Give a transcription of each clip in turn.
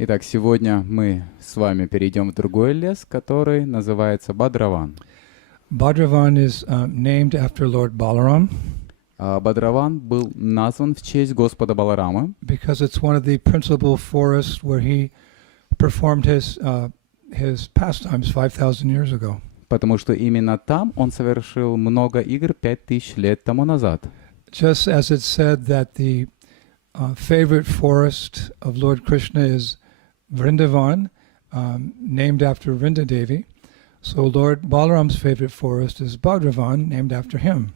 Итак, сегодня мы с вами перейдем в другой лес, который называется Бадраван. Bhadravan is named after Lord Balaram Бадраван был назван в честь Господа Баларамы, because it's one of the principal forests where he performed his pastimes 5,000 years ago. потому что именно там он совершил много игр 5000 лет тому назад. Just as it's said that the favorite forest of Lord Krishna is Vrindavan, named after Vrindadevi, so Lord Balaram's favorite forest is Bhadravan, named after him.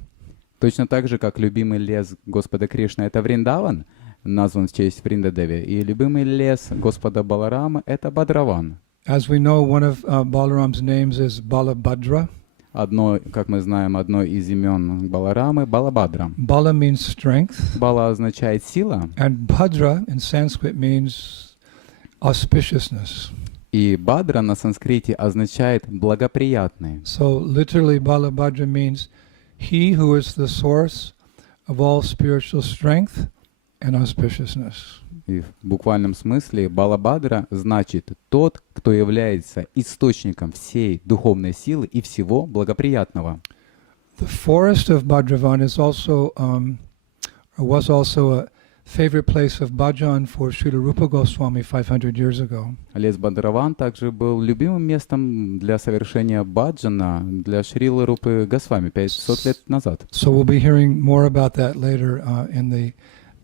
Точно так же, как любимый лес Господа Кришны — это Вриндаван, назван в честь Вриндадеви, и любимый лес Господа Баларамы — это Бадраван. As we know, one of Balaram's names is Balabhadra. Как мы знаем, одно из имен Баларамы — Балабадра. Bala means strength, Бала означает сила, and Bhadra in Sanskrit means auspiciousness. и Бадра на санскрите означает благоприятный. So literally Balabhadra means he who is the source of all spiritual strength and auspiciousness. И в буквальном смысле Балабадра значит тот, кто является источником всей духовной силы и всего благоприятного. The forest of Bhadravan is also, was also a favorite place of bhajan for Srila Rupa Goswami 500 years ago. Лес Бадраван также был любимым местом для совершения баджана для Шрилы Рупы Госвами 500 лет назад. So we'll be hearing more about that later in the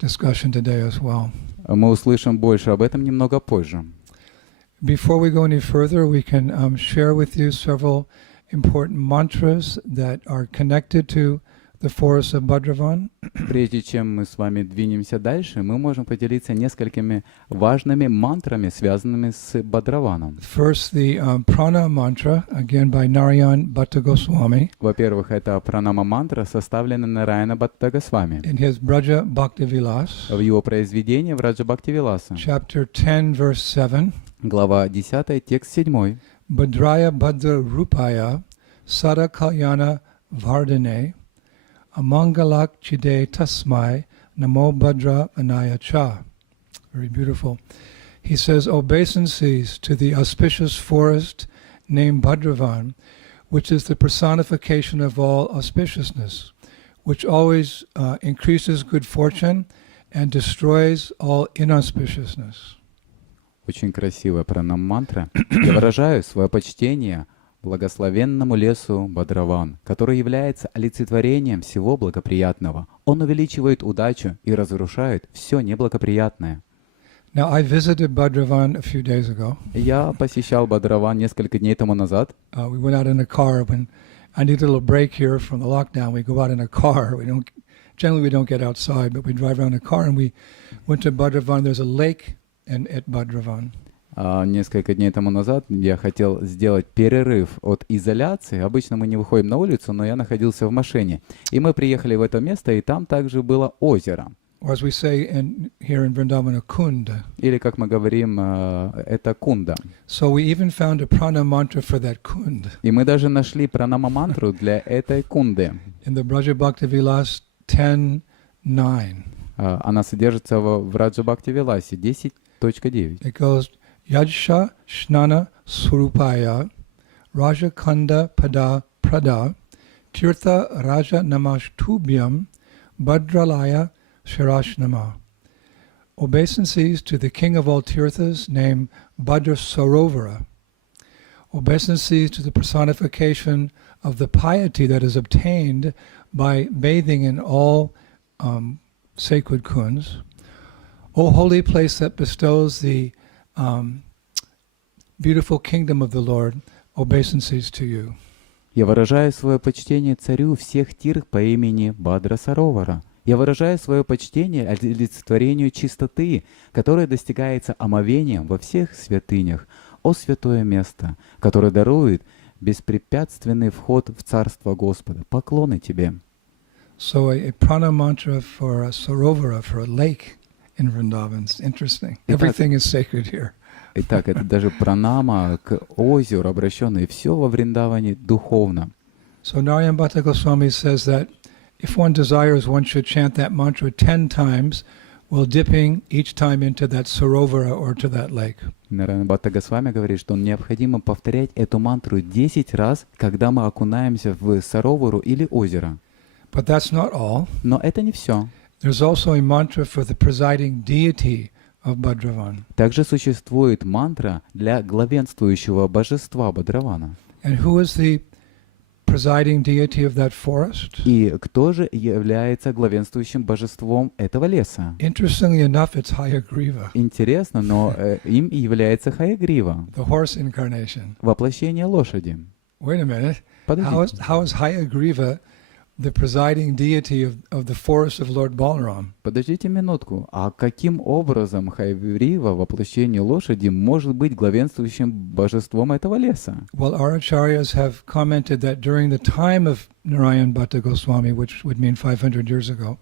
discussion today as well. Мы услышим больше об этом немного позже. Before we go any further, we can share with you several important mantras that are connected to the forest of Bhadravan. Прежде чем мы с вами двинемся дальше, мы можем поделиться несколькими важными мантрами, связанными с Бадраваном. First, the prana mantra, again by Narayan Bhatta Goswami. Во-первых, это пранама-мантра, составленная Нараяна Бхатта Госвами In his Braja Bhaktivilas, в его произведении Враджа Бхактивиласа. chapter 10, verse 7. Глава 10, текст 7. Bhadraya Bhadra Rupaya Sada Kalyana Vardhane Amangalak Chide Tasmai Namo Bhadra Anaya Cha. Very beautiful. He says, obeisances to the auspicious forest named Bhadravan, which is the personification of all auspiciousness, which always increases good fortune and destroys all inauspiciousness. Очень красивая пранам-мантра. Я выражаю свое почтение благословенному лесу Бадраван, который является олицетворением всего благоприятного. Он увеличивает удачу и разрушает все неблагоприятное. Now, I visited Bhadravan a few days ago. Я посещал Бадраван несколько дней тому назад. We went out in a car. When I need a little break here from the lockdown, we go out in a car. Generally we don't get outside, but we drive around in a car, and we went to Bhadravan. There's a lake at Bhadravan. Несколько дней тому назад я хотел сделать перерыв от изоляции. Обычно мы не выходим на улицу, но я находился в машине. И мы приехали в это место, и там также было озеро. Or as we say here in Vrindavan, a kunda. Или, как мы говорим, это кунда. So we even found a prana mantra for that kund. И мы даже нашли пранама-мантру для этой кунды. In the Braja Bhaktivilas 10.9. Она содержится в Враджа Бхактивиласе 10.9. It goes, Yadsha Shnana Surupaya Raja Kanda Pada Prada Tirtha Raja Namashtubhyam Bhadralaya Shirashnama. Obeisances to the king of all tirthas named Bhadra Sarovara. Obeisances to the personification of the piety that is obtained by bathing in all sacred kunds. O holy place that bestows the beautiful kingdom of the Lord, obeisances to you. Я выражаю свое почтение царю всех тирх по имени Бадра Саровара. Я выражаю свое почтение олицетворению чистоты, которое достигается омовением во всех святынях. О святое место, которое дарует беспрепятственный вход в Царство Господа. Поклоны тебе. So a prana mantra for a sarovara, for a lake in Vrindavan. It's interesting. Everything is sacred here. Итак, это даже пранама к озеру обращенное, и все во Вриндаване духовно. So Narayan Bhatta Goswami says that if one desires, one should chant that mantra 10 times while dipping each time into that sarovara or to that lake. Нараяна Бхатта Госвами говорит, что необходимо повторять эту мантру 10 раз, когда мы окунаемся в саровару или озеро. But that's not all. Но это не все. There's also a mantra for the presiding deity of Bhadravan. Также существует мантра для главенствующего божества Бадравана. And who is the presiding deity of that forest? И кто же является главенствующим божеством этого леса? Interestingly enough, it's Hayagriva, Интересно, но им является Хаягрива, the horse incarnation. воплощение лошади. Wait a minute. Подождите. How is Hayagriva the presiding deity of the forest of Lord Balaram? Подождите минутку. А каким образом Хаягрива, воплощение лошади, может быть главенствующим божеством этого леса? Well, our acharyas have commented that during the time of Narayan Bhatta Goswami, which would mean 500 years ago,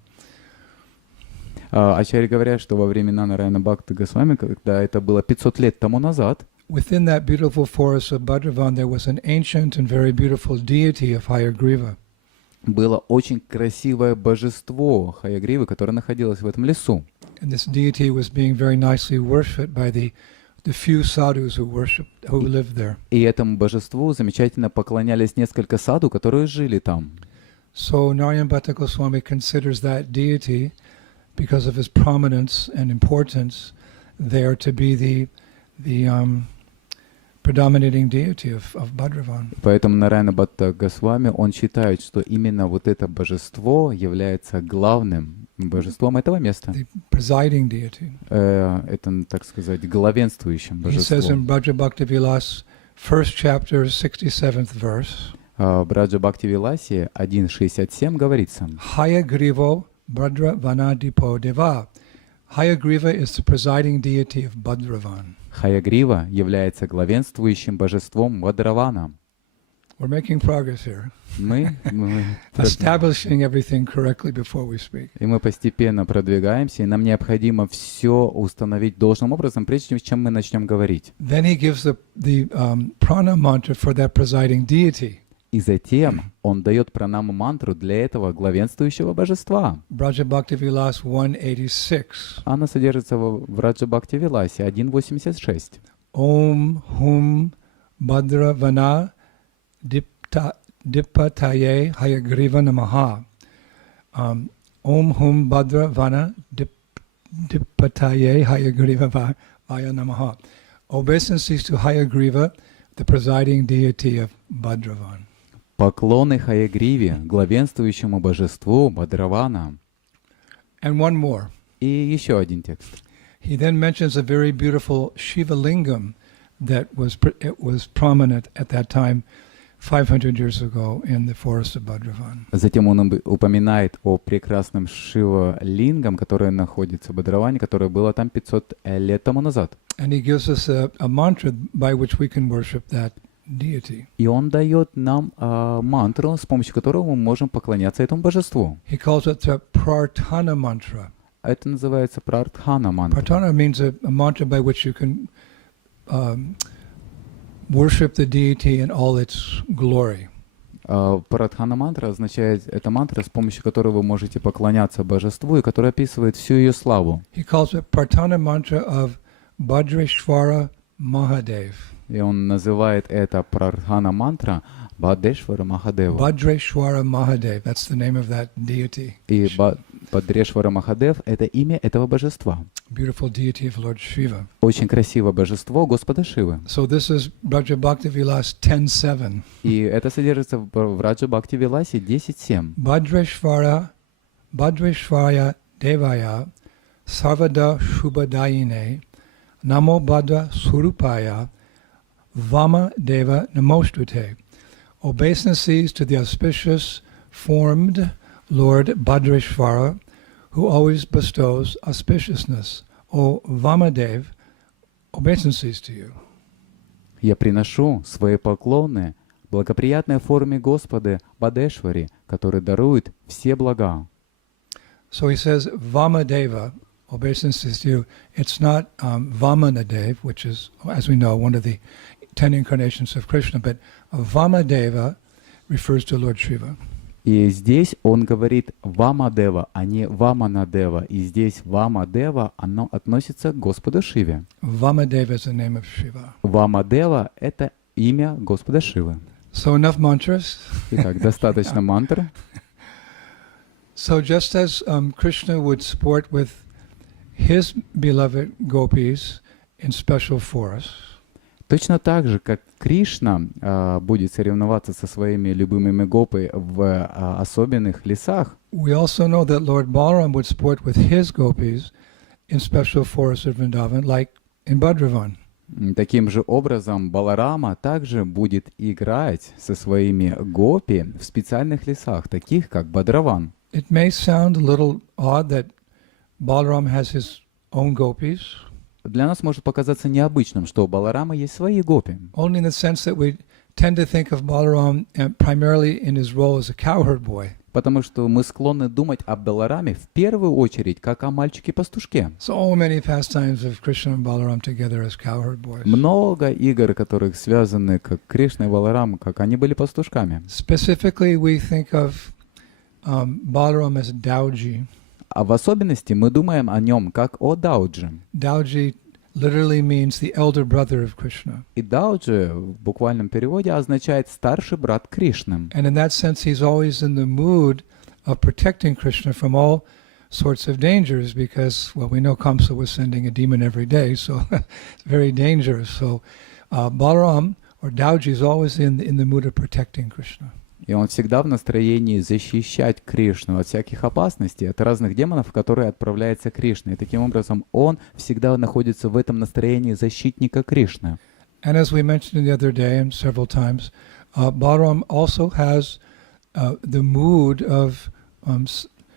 Ачарьи говорят, что во времена Нараяна Бхакты Госвами, когда это было 500 лет тому назад, within that beautiful forest of Bhadravan, there was an ancient and very beautiful deity of Hayagriva. было очень красивое божество Хаягривы, которое находилось в этом лесу. And this deity was being very nicely worshipped by the few sadhus who lived there. И этому божеству замечательно поклонялись несколько саду, которые жили там. So Narayan Bhatta Goswami considers that deity, because of his prominence and importance there, to be the predominating deity of Bhadravan. Поэтому Нараяна Бхатта Госвами, он считает, что именно вот это божество является главным божеством этого места. The presiding deity. Это, так сказать, главенствующим He says божеством. in Braja Bhakti Vilas, first chapter, 67th verse, В Браджа Бхакти Виласе 1.67 говорится: Hayagrivo Bhadra Vanadipo Deva. Hayagriva is the presiding deity of Bhadravan. Хаягрива является главенствующим божеством Бадравана. We're making progress here. Мы Establishing everything correctly before we speak. И мы постепенно продвигаемся, и нам необходимо все установить должным образом, прежде чем мы начнем говорить. Then he gives the prana mantra for that presiding deity. И затем он дает пранама-мантру для этого главенствующего божества. Braja Bhakti Vilas 186. Она содержится в Браджа Бхакти Виласе 1.86. Om Hum Bhadra Vana Dipataye Hayagriva Namaha. Om Hum Bhadra Vana Dipataye Hayagriva Vaya Namaha. Obeisances to Hayagriva, the presiding deity of Bhadravan. Поклоны Хаягриве, главенствующему божеству Бадравана. And one more. И еще один текст. He then mentions a very beautiful Shiva lingam that was prominent at that time, 500 years ago, in the forest of Bhadravan. Затем он упоминает о прекрасном Шива-лингам, которое находится в Бадраване, которое было там 500 лет тому назад. And he gives us a mantra by which we can worship that deity. И он дает нам мантру, с помощью которого мы можем поклоняться этому божеству. He calls it the Prarthana mantra. Это называется Прартхана мантра. Prarthana means a mantra by which you can worship the deity in all its glory. Прартхана мантра означает, это мантра, с помощью которой вы можете поклоняться божеству, и которая описывает всю ее славу. He calls it Prarthana mantra of Bhadrashvara Mahadev. И он называет это Прартхана мантра Бхадрешвара Махадева. Bhadrashvara Mahadev, that's the name of that deity. И Бхадрешвара Махадев — это имя этого божества. Beautiful deity of Lord Shiva. Очень красивое божество Господа Шивы. So this is Braja Bhakti Vilas 10.7. И это содержится в Раджа Бхакти Виласе 10.7. Bhadrashvara Devaya Sarvada Shubhadayine Namo Bhadra Surupaya Vama Deva Namostute. Obeisances to the auspicious formed Lord Bhadrashvara, who always bestows auspiciousness. O Vamadev, obeisances to you. Я приношу свои поклоны благоприятной форме Господа Бхадешвари, который дарует все блага. So he says Vamadeva, obeisances to you. It's not Vamanadev, which is, as we know, one of the 10 incarnations of Krishna, but Vamadeva refers to Lord Shiva. И здесь он говорит Вамадева, а не Ваманадева. И здесь Вамадева, оно относится к Господу Шиве. Vamadeva is the name of Shiva. Вамадева — это имя Господа Шивы. So enough mantras. Итак, достаточно мантр. So just as Krishna would sport with his beloved gopis in special forests, Точно так же, как Кришна будет соревноваться со своими любимыми гопы в особенных лесах, we also know that Lord Balaram would sport with his gopis in special forests of Vrindavan, like in Bhadravan. таким же образом Баларама также будет играть со своими гопи в специальных лесах, таких как Бадраван. It may sound a little odd that Balaram has his own gopis, Для нас может показаться необычным, что у Баларама есть свои гопи. only in the sense that we tend to think of Balaram primarily in his role as a cowherd boy. Потому что мы склонны думать о Балараме в первую очередь как о мальчике-пастушке. So many pastimes of Krishna and Balaram together as cowherd boys. Много игр, которых связаны как Кришна и Баларам, как они были пастушками. Specifically, we think of Balaram as Dauji. А в особенности мы думаем о нем как о Дауджи. Dauji literally means the elder brother of Krishna. И Дауджи в буквальном переводе означает «старший брат Кришны». And in that sense, he's always in the mood of protecting Krishna from all sorts of dangers because, well, we know Kamsa was sending a demon every day, so it's very dangerous. So Balaram, or Dauji, is always in the mood of protecting Krishna. И он всегда в настроении защищать Кришну от всяких опасностей, от разных демонов, в которые отправляется Кришна. И таким образом он всегда находится в этом настроении защитника Кришны. And as we mentioned the other day and several times, Balaram also has the mood of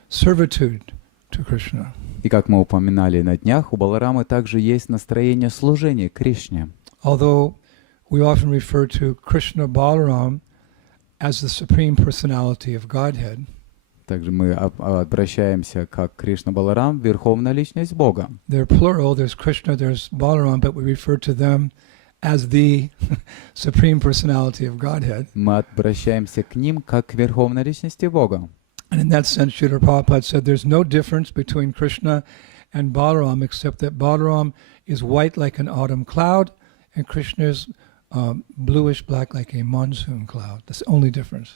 servitude to Krishna. И как мы упоминали на днях, у Баларамы также есть настроение служения Кришне. Although we often refer to Krishna Balaram as the Supreme Personality of Godhead, Также мы обращаемся как Кришна Баларам, Верховная Личность Бога. they're plural, there's Krishna, there's Balaram, but we refer to them as the Supreme Personality of Godhead. Мы обращаемся к ним как к Верховной Личности Бога. And in that sense, Srila Prabhupada said there's no difference between Krishna and Balaram except that Balaram is white like an autumn cloud and Krishna is bluish-black like a monsoon cloud. That's the only difference.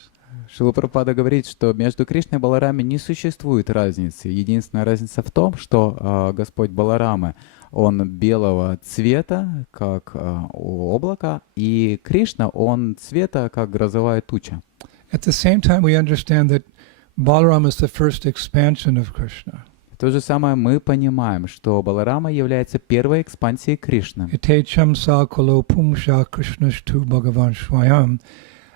Шрила Прабхупада говорит, что между Кришной и Баларамой не существует разницы. Единственная разница в том, что Господь Баларамы, он белого цвета, как облако, и Кришна, он цвета, как грозовая туча. At the same time, we understand that Balaram is the first expansion of Krishna. То же самое мы понимаем, что Баларама является первой экспансией Кришны. Itecham sa kalo pumsha krishnashtu bhagavan swayam.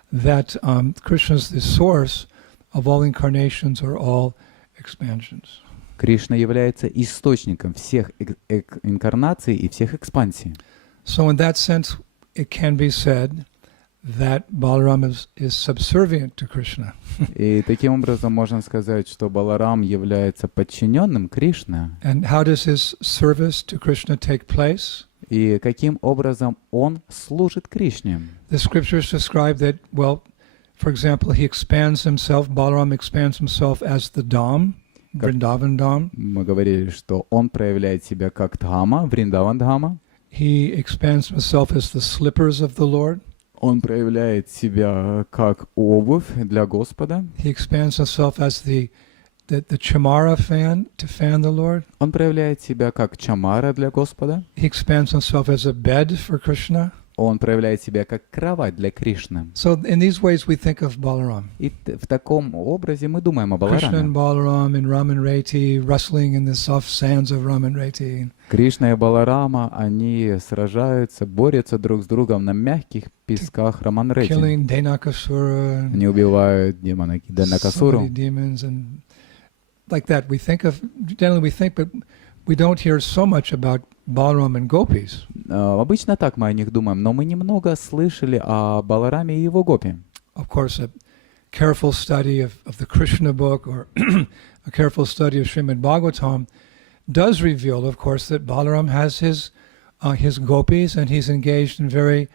That Krishna is the source of all incarnations or all expansions. Кришна является источником всех инкарнаций и всех экспансий. So in that sense, it can be said that Balaram is subservient to Krishna. И таким образом можно сказать, что Баларам является подчиненным Кришне. And how does his service to Krishna take place? И каким образом он служит Кришне? The scriptures describe that, well, for example, he expands himself, Balaram expands himself as the Dham, Vrindavan Dham. Мы говорили, что он проявляет себя как Дхама, Вриндаван Дхама. He expands himself as the slippers of the Lord. Он проявляет себя как обувь для Господа. He expands himself as the chamara fan to fan the Lord. Он проявляет себя как чамара для Господа. He expands himself as a bed for Krishna. Он проявляет себя как кровать для Кришны. So in these ways we think of Balaram. И в таком образе мы думаем о Krishna and Балараме. Balaram in Ramanreti, wrestling in the soft sands of Ramanreti. Кришна и Баларама, они сражаются, борются друг с другом на мягких песках Раманрети. Killing Denakasura. Они убивают демона So Денакасуру. many demons and like that. We think of, generally we think, but we don't hear so much about Balaram and gopis. Обычно так мы о них думаем, но мы немного слышали о Балараме и его гопи. Of course, a careful study of the Krishna book or a careful study of Srimad Bhagavatam does reveal, of course, that Balaram has his gopis and he's engaged in very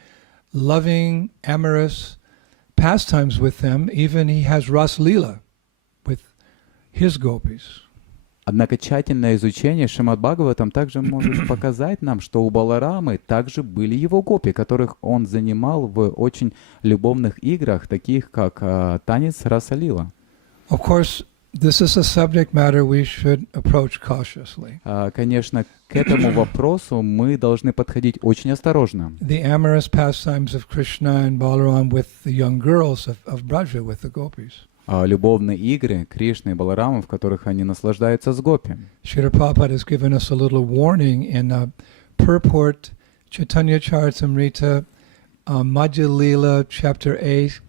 loving, amorous pastimes with them. Even he has Ras Lila with his gopis. Однако тщательное изучение Шримад Бхагаватам также может показать нам, что у Баларамы также были его гопи, которых он занимал в очень любовных играх, таких как танец Раса-лила. Of course, this is a subject matter we should approach cautiously. Конечно, к этому вопросу мы должны подходить очень осторожно. The amorous pastimes of Krishna and Balaram with the young girls of Braja, with the gopis. Любовные игры Кришны и Баларама, в которых они наслаждаются с гопи. Srila Prabhupada has given us a little warning in Purport Chaitanya Charitamrita, Madhya Lila, Chapter 8,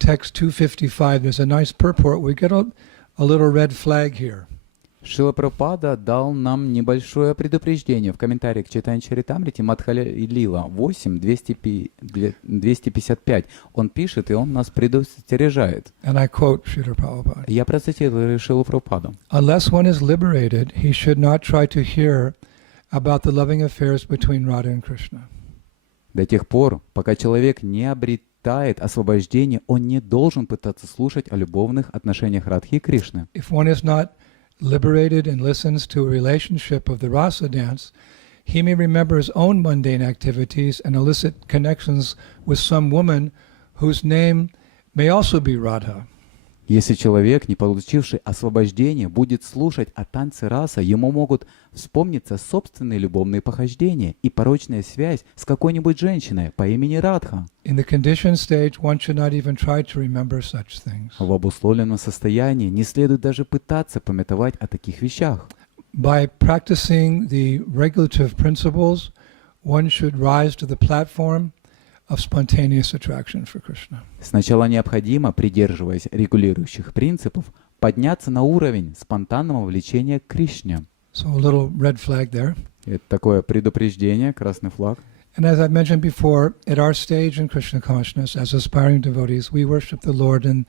Text 255. There's a nice purport. We get a little red flag here. Шрила Прабхупада дал нам небольшое предупреждение в комментарии к Чайтанья Чаритамрите Мадхя Лила 8, 255. Он пишет, и он нас предостережает. And I quote Srila Prabhupada. Я процитирую Шрилу Прабхупаду. Unless one is liberated, he should not try to hear about the loving affairs between Radha and Krishna. До тех пор, пока человек не обретает освобождение, он не должен пытаться слушать о любовных отношениях Радхи и Кришны. If one is not liberated and listens to a relationship of the rasa dance, he may remember his own mundane activities and elicit connections with some woman whose name may also be Radha. Если человек, не получивший освобождение, будет слушать о танце раса, ему могут вспомниться собственные любовные похождения и порочная связь с какой-нибудь женщиной по имени Радха. In the conditioned stage, one should not even try to remember such things. В обусловленном состоянии не следует даже пытаться памятовать о таких вещах. By practicing the regulative principles, one should rise to the platform of spontaneous attraction for Krishna. Сначала необходимо, придерживаясь регулирующих принципов, подняться на уровень спонтанного влечения к Кришне. So a little red flag there. Это такое предупреждение, красный флаг. And as I've mentioned before, at our stage in Krishna consciousness, as aspiring devotees, we worship the Lord in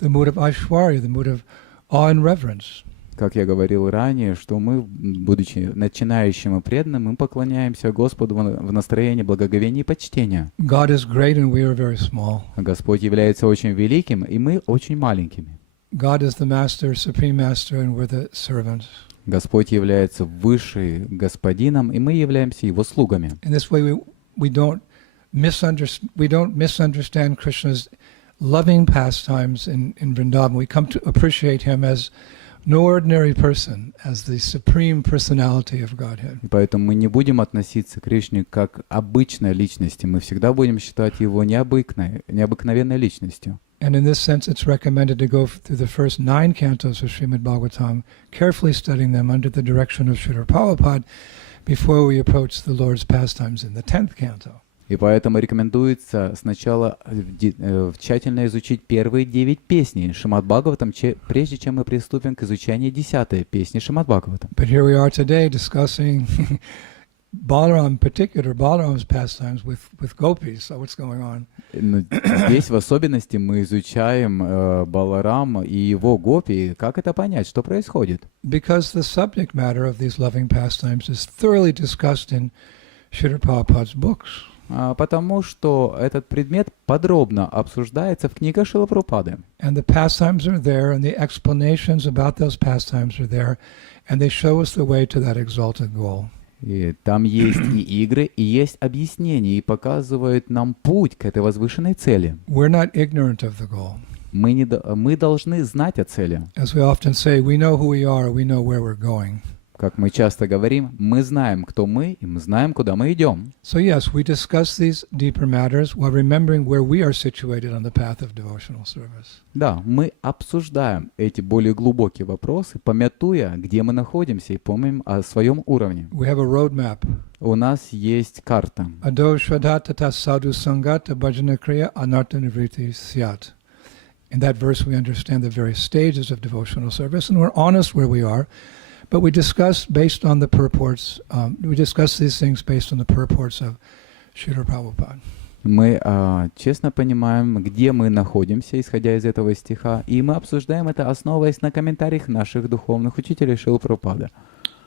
the mood of Aishwarya, the mood of awe and reverence. Как я говорил ранее, что мы, будучи начинающим и преданным, мы поклоняемся Господу в настроении благоговения и почтения. God is great and we are very small. Господь является очень великим, и мы очень маленькими. God is the master, supreme master, and we're the servants. Господь является высшим господином, и мы являемся его слугами. In this way, we don't misunderstand Krishna's loving pastimes in Vrindavan. We come to appreciate him as no ordinary person, as the supreme personality of Godhead. И поэтому мы не будем относиться к Кришне как к обычной личности. Мы всегда будем считать его необыкновенной личностью. And in this sense, it's recommended to go through the first 9 cantos of Srimad Bhagavatam, carefully studying them under the direction of Srila Prabhupada, before we approach the Lord's pastimes in the 10th canto. И поэтому рекомендуется сначала тщательно изучить первые 9 песней Шримад Бхагаватам, прежде чем мы приступим к изучению 10-й песни Шримад Бхагаватам. But here we are today discussing Balaram, particular Balaram's pastimes with gopis. So what's going on? Здесь в особенности мы изучаем Баларама и его гопи. Как это понять? Что происходит? Because the subject matter of these loving pastimes is thoroughly discussed in Srila Prabhupada's books. Потому что этот предмет подробно обсуждается в книгах Шрилы Прабхупады. And the pastimes are there, and the explanations about those pastimes are there, and they show us the way to that exalted goal. И там есть и игры, и есть объяснения, и показывают нам путь к этой возвышенной цели. We're not ignorant of the goal. Мы должны знать о цели. As we often say, we know who we are, we know where we're going. Как мы часто говорим, мы знаем, кто мы, и мы знаем, куда мы идем. So yes, we discuss these deeper matters while remembering where we are situated on the path of devotional service. Да, мы обсуждаем эти более глубокие вопросы, памятуя, где мы находимся, и помним о своем уровне. We have a roadmap. У нас есть карта. Ado shraddha tata sadhu sangata bhajana kriya anartha nivriti syat. In that verse we understand the various stages of devotional service, and we're honest where we are. But we discuss based on the purports. We discuss these things based on the purports of Srila Prabhupada. Мы честно понимаем, где мы находимся, исходя из этого стиха, и мы обсуждаем это, основываясь на комментариях наших духовных учителей Шрилы Прабхупады.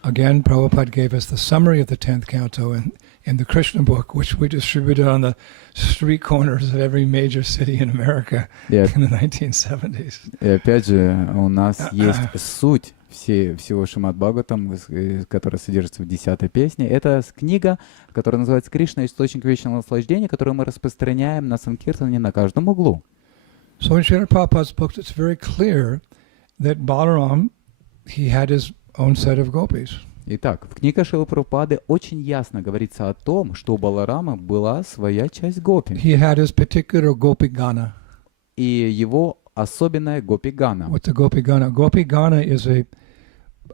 Again, Prabhupada gave us the summary of the 10th canto in the Krishna book, which we distributed on the street corners of every major city in America Yeah. in the 1970s. И опять же, у нас есть суть всего Шримад Бхагаватам, которая содержится в 10-й песне. Это книга, которая называется «Кришна. Источник вечного наслаждения», которую мы распространяем на Санкиртане на каждом углу. So in Srila Prabhupada's books, it's very clear that Balaram, he had his own set of gopis. Итак, в книге Шрилы Прабхупады очень ясно говорится о том, что у Баларамы была своя часть гопи. He had his particular gopi gana. И его особенная гопи-гана. What's a gopi gana? Gopi gana is a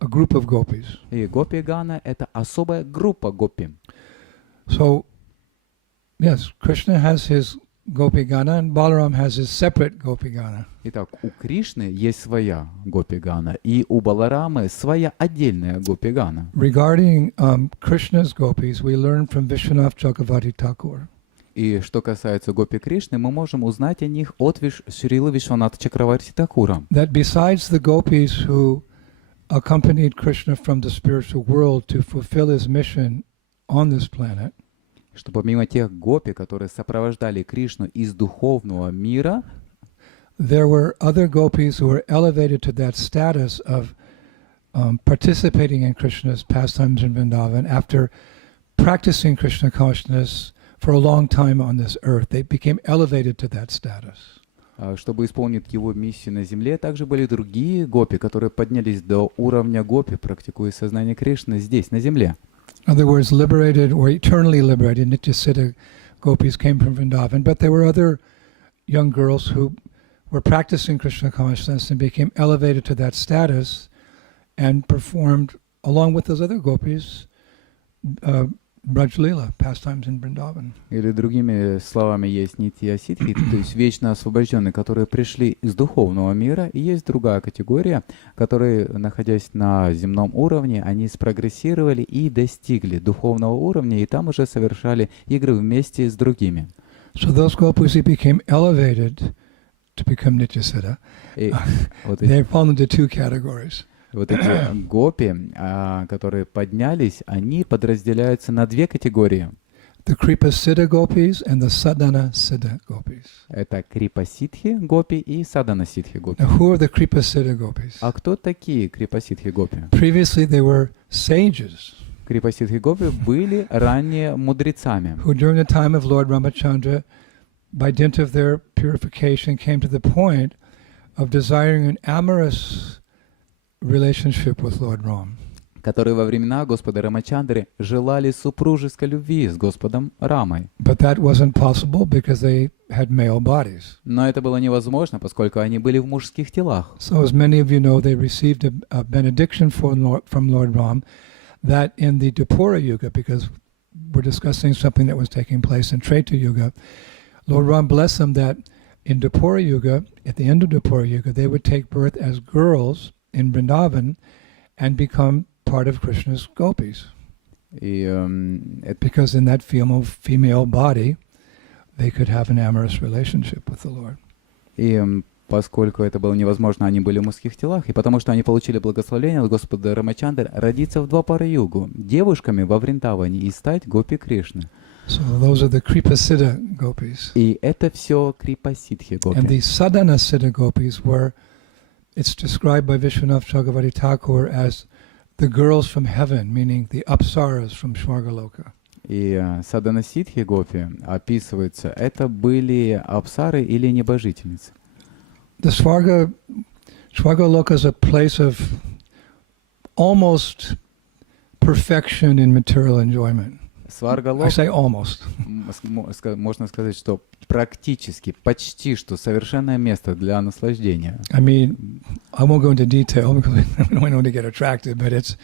group of gopis. И гопи-гана — это особая группа гопи. So, yes, Krishna has his gopi gana and Balaram has his separate gopi gana. Итак, у Кришны есть своя гопи-гана, и у Баларамы своя отдельная гопи-гана. Regarding Krishna's gopis, we learn from Vishwanath Chakravarti Thakur. И что касается гопи Кришны, мы можем узнать о них от Шрилы Вишваната Чакраварти Такура. That besides the gopis who accompanied Krishna from the spiritual world to fulfill his mission on this planet, Что помимо тех гопи, которые сопровождали Кришну из духовного мира, there were other gopis who were elevated to that status of participating in Krishna's pastimes in Vrindavan after practicing Krishna consciousness for a long time on this earth. They became elevated to that status. чтобы исполнить его миссию на земле, также были другие гопи, которые поднялись до уровня гопи, практикуя сознание Кришны здесь, на земле. In other words, liberated or eternally liberated Nityasiddha gopis came from Vrindavan, but there were other young girls who were practicing Krishna consciousness and became elevated to that status and performed, along with those other gopis, Braj Leela, pastimes in Vrindavan. Или другими словами, есть нитья-ситхи, то есть вечно освобожденные, которые пришли из духовного мира, и есть другая категория, которые, находясь на земном уровне, они спрогрессировали и достигли духовного уровня, и там уже совершали игры вместе с другими. So those gopis who became elevated to become Nityasiddha, they fall into two categories. Вот эти гопи, которые поднялись, они подразделяются на две категории. The Kripa-siddha gopis and the Sadhana-siddha gopis. Это крипа-ситхи гопи и садана-ситхи гопи. Now, who are the Kripa-siddha gopis? А кто такие крипа-ситхи гопи? Previously, they were sages Крипа-ситхи гопи были ранее мудрецами, who, during the time of Lord Ramachandra, by dint of their purification, came to the point of desiring an amorous relationship with Lord Ram. которые во времена Господа Рамачандры желали супружеской любви с Господом Рамой. But that wasn't possible because they had male bodies. Но это было невозможно, поскольку они были в мужских телах. So as many of you know, they received a benediction from Lord Ram that in the Dwapara Yuga, because we're discussing something that was taking place in Treta Yuga, Lord Ram blessed them that in Dwapara Yuga, at the end of Dwapara Yuga, they would take birth as girls in Vrindavan and become part of Krishna's gopis. Because in that female body, they could have an amorous relationship with the Lord. И поскольку это было невозможно, они были в мужских телах, и потому что они получили благословение от Господа Рамачандры родиться в Двапара-югу, девушками во Вриндаване и стать гопи Кришны. So those are the Kripa-siddha gopis. И это все крипа-ситхи гопи. And the Sadhana-siddha gopis were, it's described by Vishwanath Chakravarti Thakur as the girls from heaven, meaning the apsaras from Shvargaloka. И садана-ситхи гопи описываются, это были апсары или небожительницы. The Shvargaloka is a place of almost perfection in material enjoyment. I say almost. Можно сказать, что практически, почти что совершенное место для наслаждения. I mean, I won't go into detail because we don't want to get attracted, but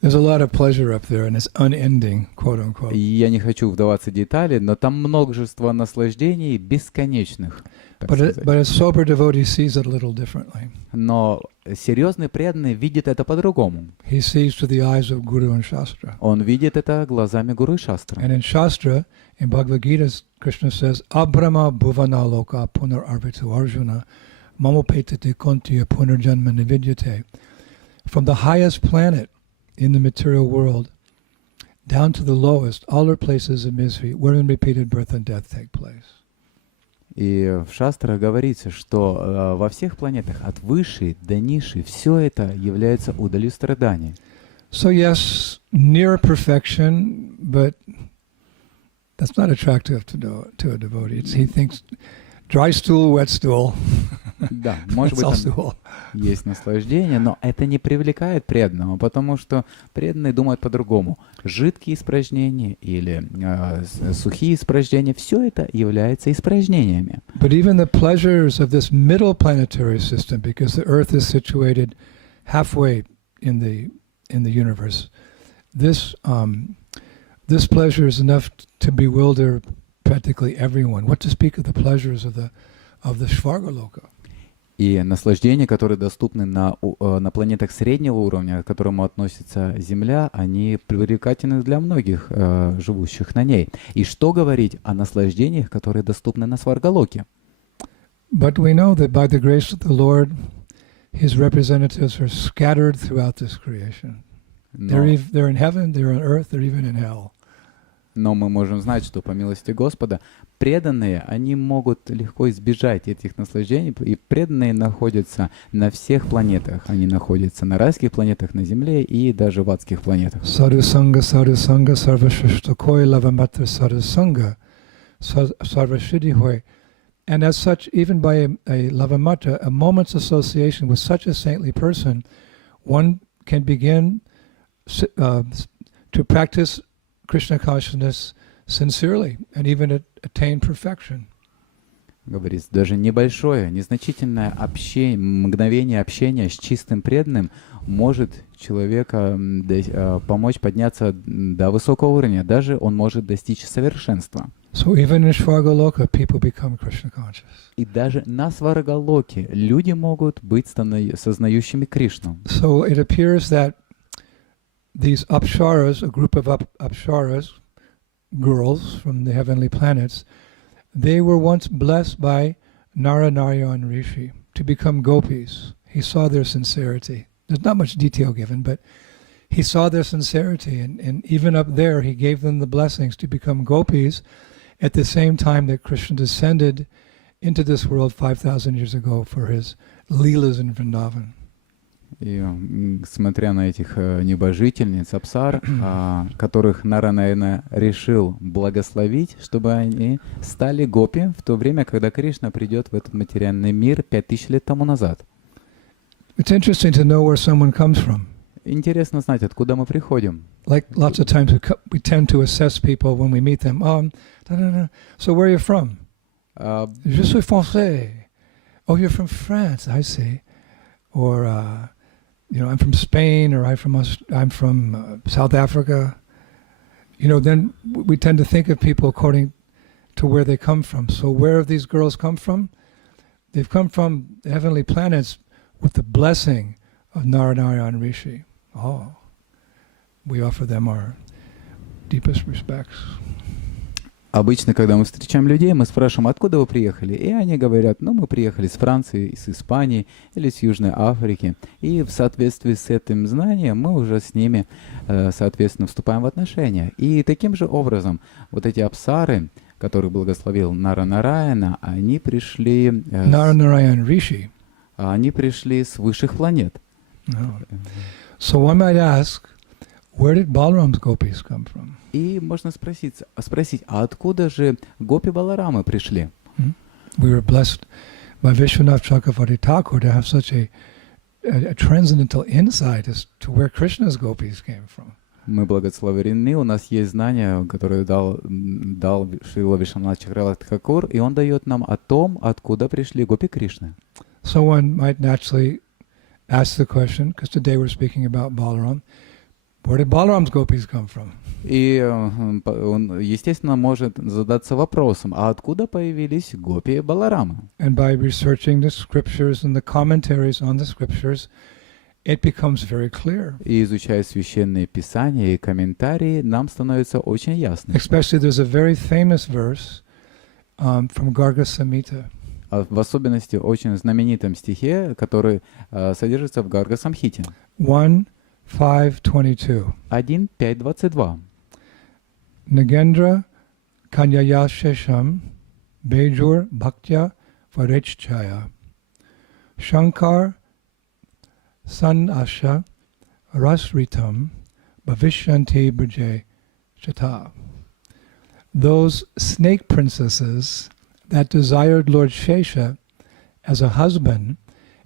there's a lot of pleasure up there and it's unending, quote unquote. Я не хочу вдаваться в детали, но там множество наслаждений бесконечных. But a sober devotee sees it a little differently. Но серьезный преданный видит это по-другому. He sees through the eyes of Guru and Shastra. Он видит это глазами Гуру и Шастры. And in Shastra, in Bhagavad Gita, Krishna says, Abrahma bhuvana loka punar arvitu arjuna mamopetete kontiya punarjanma nividyate. From the highest planet in the material world, down to the lowest, all are places of misery, wherein repeated birth and death take place. И в шастрах говорится, что во всех планетах от высшей до низшей все это является удалью страдания. So yes, near perfection, but that's not attractive to a devotee. He thinks dry stool, wet stool. Да, может быть, Stool. есть наслаждение, но это не привлекает преданного, потому что преданные думают по-другому. Жидкие испражнения или сухие испражнения, все это является испражнениями. But even the pleasures of this middle planetary system, because the Earth is situated halfway in the universe, this pleasure is enough to bewilder practically everyone. What to speak of the pleasures of the Svargaloka? И наслаждения, которые доступны на планетах среднего уровня, к которому относится Земля, они привлекательны для многих живущих на ней. И что говорить о наслаждениях, которые доступны на Сваргалоке? But we know that by the grace of the Lord, His representatives are scattered throughout this creation. They're in heaven, they're on earth, they're even in hell. Но мы можем знать, что по милости Господа преданные, они могут легко избежать этих наслаждений, и преданные находятся на всех планетах. Они находятся на райских планетах, на Земле и даже в адских планетах. Sadhu Sangha, Sarvashrishta Koi Lavamatra Sadhu Sangha, Sarvashriti Hoy. And as such, even by a Lavamatra, a moment's association with such a saintly person, one can begin to practice Krishna consciousness sincerely and even attain perfection. Говорится, даже небольшое, незначительное мгновение общения с чистым преданным может человека помочь подняться до высокого уровня. Даже он может достичь совершенства. So even in Svargaloka, people become Krishna conscious. И даже на Сваргалоке люди могут быть сознающими Кришну. So it appears that these apsaras, a group of apsaras, girls from the heavenly planets, they were once blessed by Narayana Rishi to become gopis. He saw their sincerity. There's not much detail given, but he saw their sincerity, and even up there he gave them the blessings to become gopis at the same time that Krishna descended into this world 5,000 years ago for his leelas in Vrindavan. И смотря на этих небожительниц, апсар, которых Нараяна решил благословить, чтобы они стали гопи в то время, когда Кришна придет в этот материальный мир 5000 лет тому назад. It's interesting to know where someone comes from. Интересно знать, откуда мы приходим. Like lots of times we tend to assess people when we meet them. So where are you from? Je suis français. Oh, you're from France, I see. Or I'm from Spain, or I'm from South Africa. Then we tend to think of people according to where they come from. So where have these girls come from? They've come from the heavenly planets with the blessing of Narayana Rishi. Oh, we offer them our deepest respects. Обычно, когда мы встречаем людей, мы спрашиваем, откуда вы приехали? И они говорят, мы приехали с Франции, с Испании или с Южной Африки. И в соответствии с этим знанием мы уже с ними, соответственно, вступаем в отношения. И таким же образом вот эти апсары, которых благословил Нараяна, они пришли... Narayana Rishi. Они пришли с высших планет. No. So one might ask, where did Balaram's gopis come from? И можно спросить, а откуда же гопи Баларамы пришли? We were blessed by Vishwanath Chakravarti Thakur to have such a transcendental insight as to where Krishna's gopis came from. Мы благословлены, у нас есть знания, которые дал Шрила Вишванат Чакраварти Тхакур, и он дает нам о том, откуда пришли гопи Кришны. So one might naturally ask the question, because today we're speaking about Balaram, where did Balaram's gopis come from? И он, естественно, может задаться вопросом, а откуда появились гопи Баларамы? And by researching the scriptures and the commentaries on the scriptures, it becomes very clear. И изучая священные писания и комментарии, нам становится очень ясно. Especially there's a very famous verse from Garga Samhita. В особенности очень знаменитом стихе, который содержится в Гарга Самхите. 1:5:22. 1:5:22. Nagendra Kanyaya Shesham Bejur Bhaktya Varechchaya Shankar San Asha Rasritam Bhavishyanti Brije Chata. Those snake princesses that desired Lord Shesha as a husband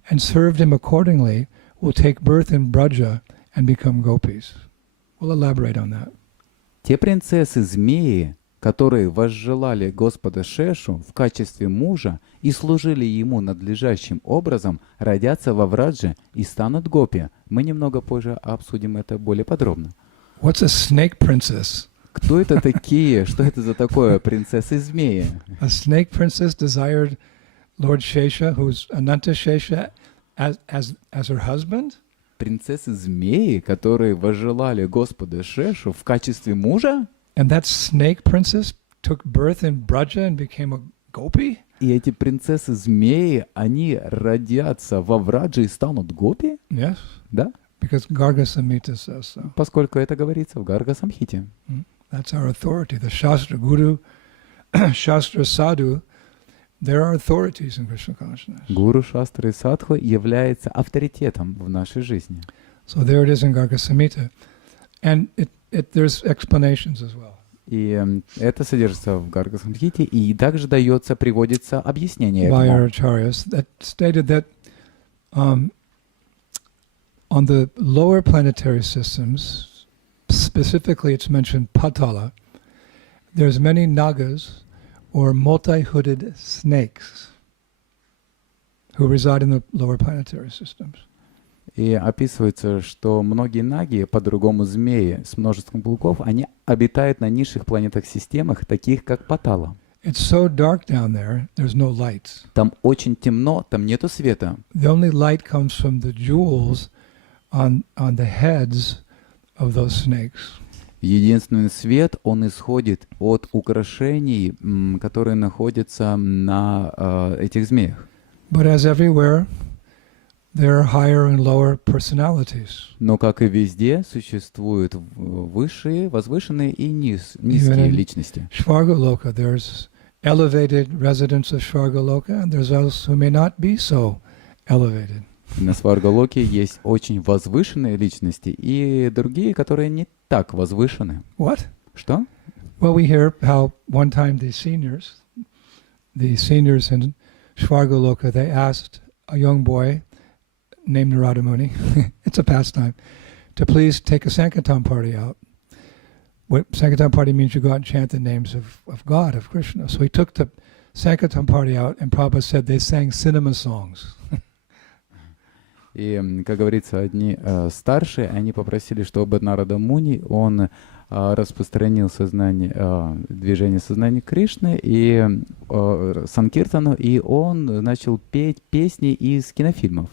and served him accordingly will take birth in Braja and become gopis. We'll elaborate on that. Те принцессы-змеи, которые возжелали Господа Шешу в качестве мужа и служили ему надлежащим образом, родятся во Врадже и станут гопи. Мы немного позже обсудим это более подробно. What's a snake princess? Кто это такие? Что это за такое принцессы-змеи? A snake princess desired Lord Shesha, who's Ananta Shesha, as her husband? Принцессы-змеи, которые возжелали Господа Шешу в качестве мужа? And that snake princess took birth in Braja and became a gopi? И эти принцессы-змеи, они родятся во Врадже и станут гопи? Yes. Да? Because Garga Samhita says so. Поскольку это говорится в Гарга-самхите. That's our authority. The Shastra Guru, Shastra Sadhu, there are authorities in Krishna consciousness. Гуру, шастры и садху является авторитетом в нашей жизни. So there it is in Garga Samhita. And there's explanations as well. И это содержится в Гарга-самхите, и также приводится объяснение By our этому. acharyas that stated that on the lower planetary systems, specifically it's mentioned Patala, there's many nagas or multi-hooded snakes who reside in the lower planetary systems. И описывается, что многие наги, по-другому змеи с множеством клыков, они обитают на низших планетах-системах, таких как Патала. It's so dark down there, there's no lights. Там очень темно, там нету света. The only light comes from the jewels on the heads of those snakes. Единственный свет, он исходит от украшений, которые находятся на этих змеях. But as everywhere, there are higher and lower personalities. Но, как и везде, существуют высшие, возвышенные и низкие Even in личности. Shvargaloka, there's elevated residents of Shvargaloka, and there's those who may not be so elevated. На Сваргалоке есть очень возвышенные личности и другие, которые не так возвышены. What? Что? Well, we hear how one time the seniors in Shvargaloka, they asked a young boy named Narada Muni, it's a pastime, to please take a Sankirtan party out. What Sankirtan party means you go out and chant the names of God, of Krishna. So he took the Sankirtan party out, and Prabhupada said they sang cinema songs. И, как говорится, одни старшие, они попросили, чтобы Нарада Муни, он распространил движение сознания Кришны и Санкиртану, и он начал петь песни из кинофильмов.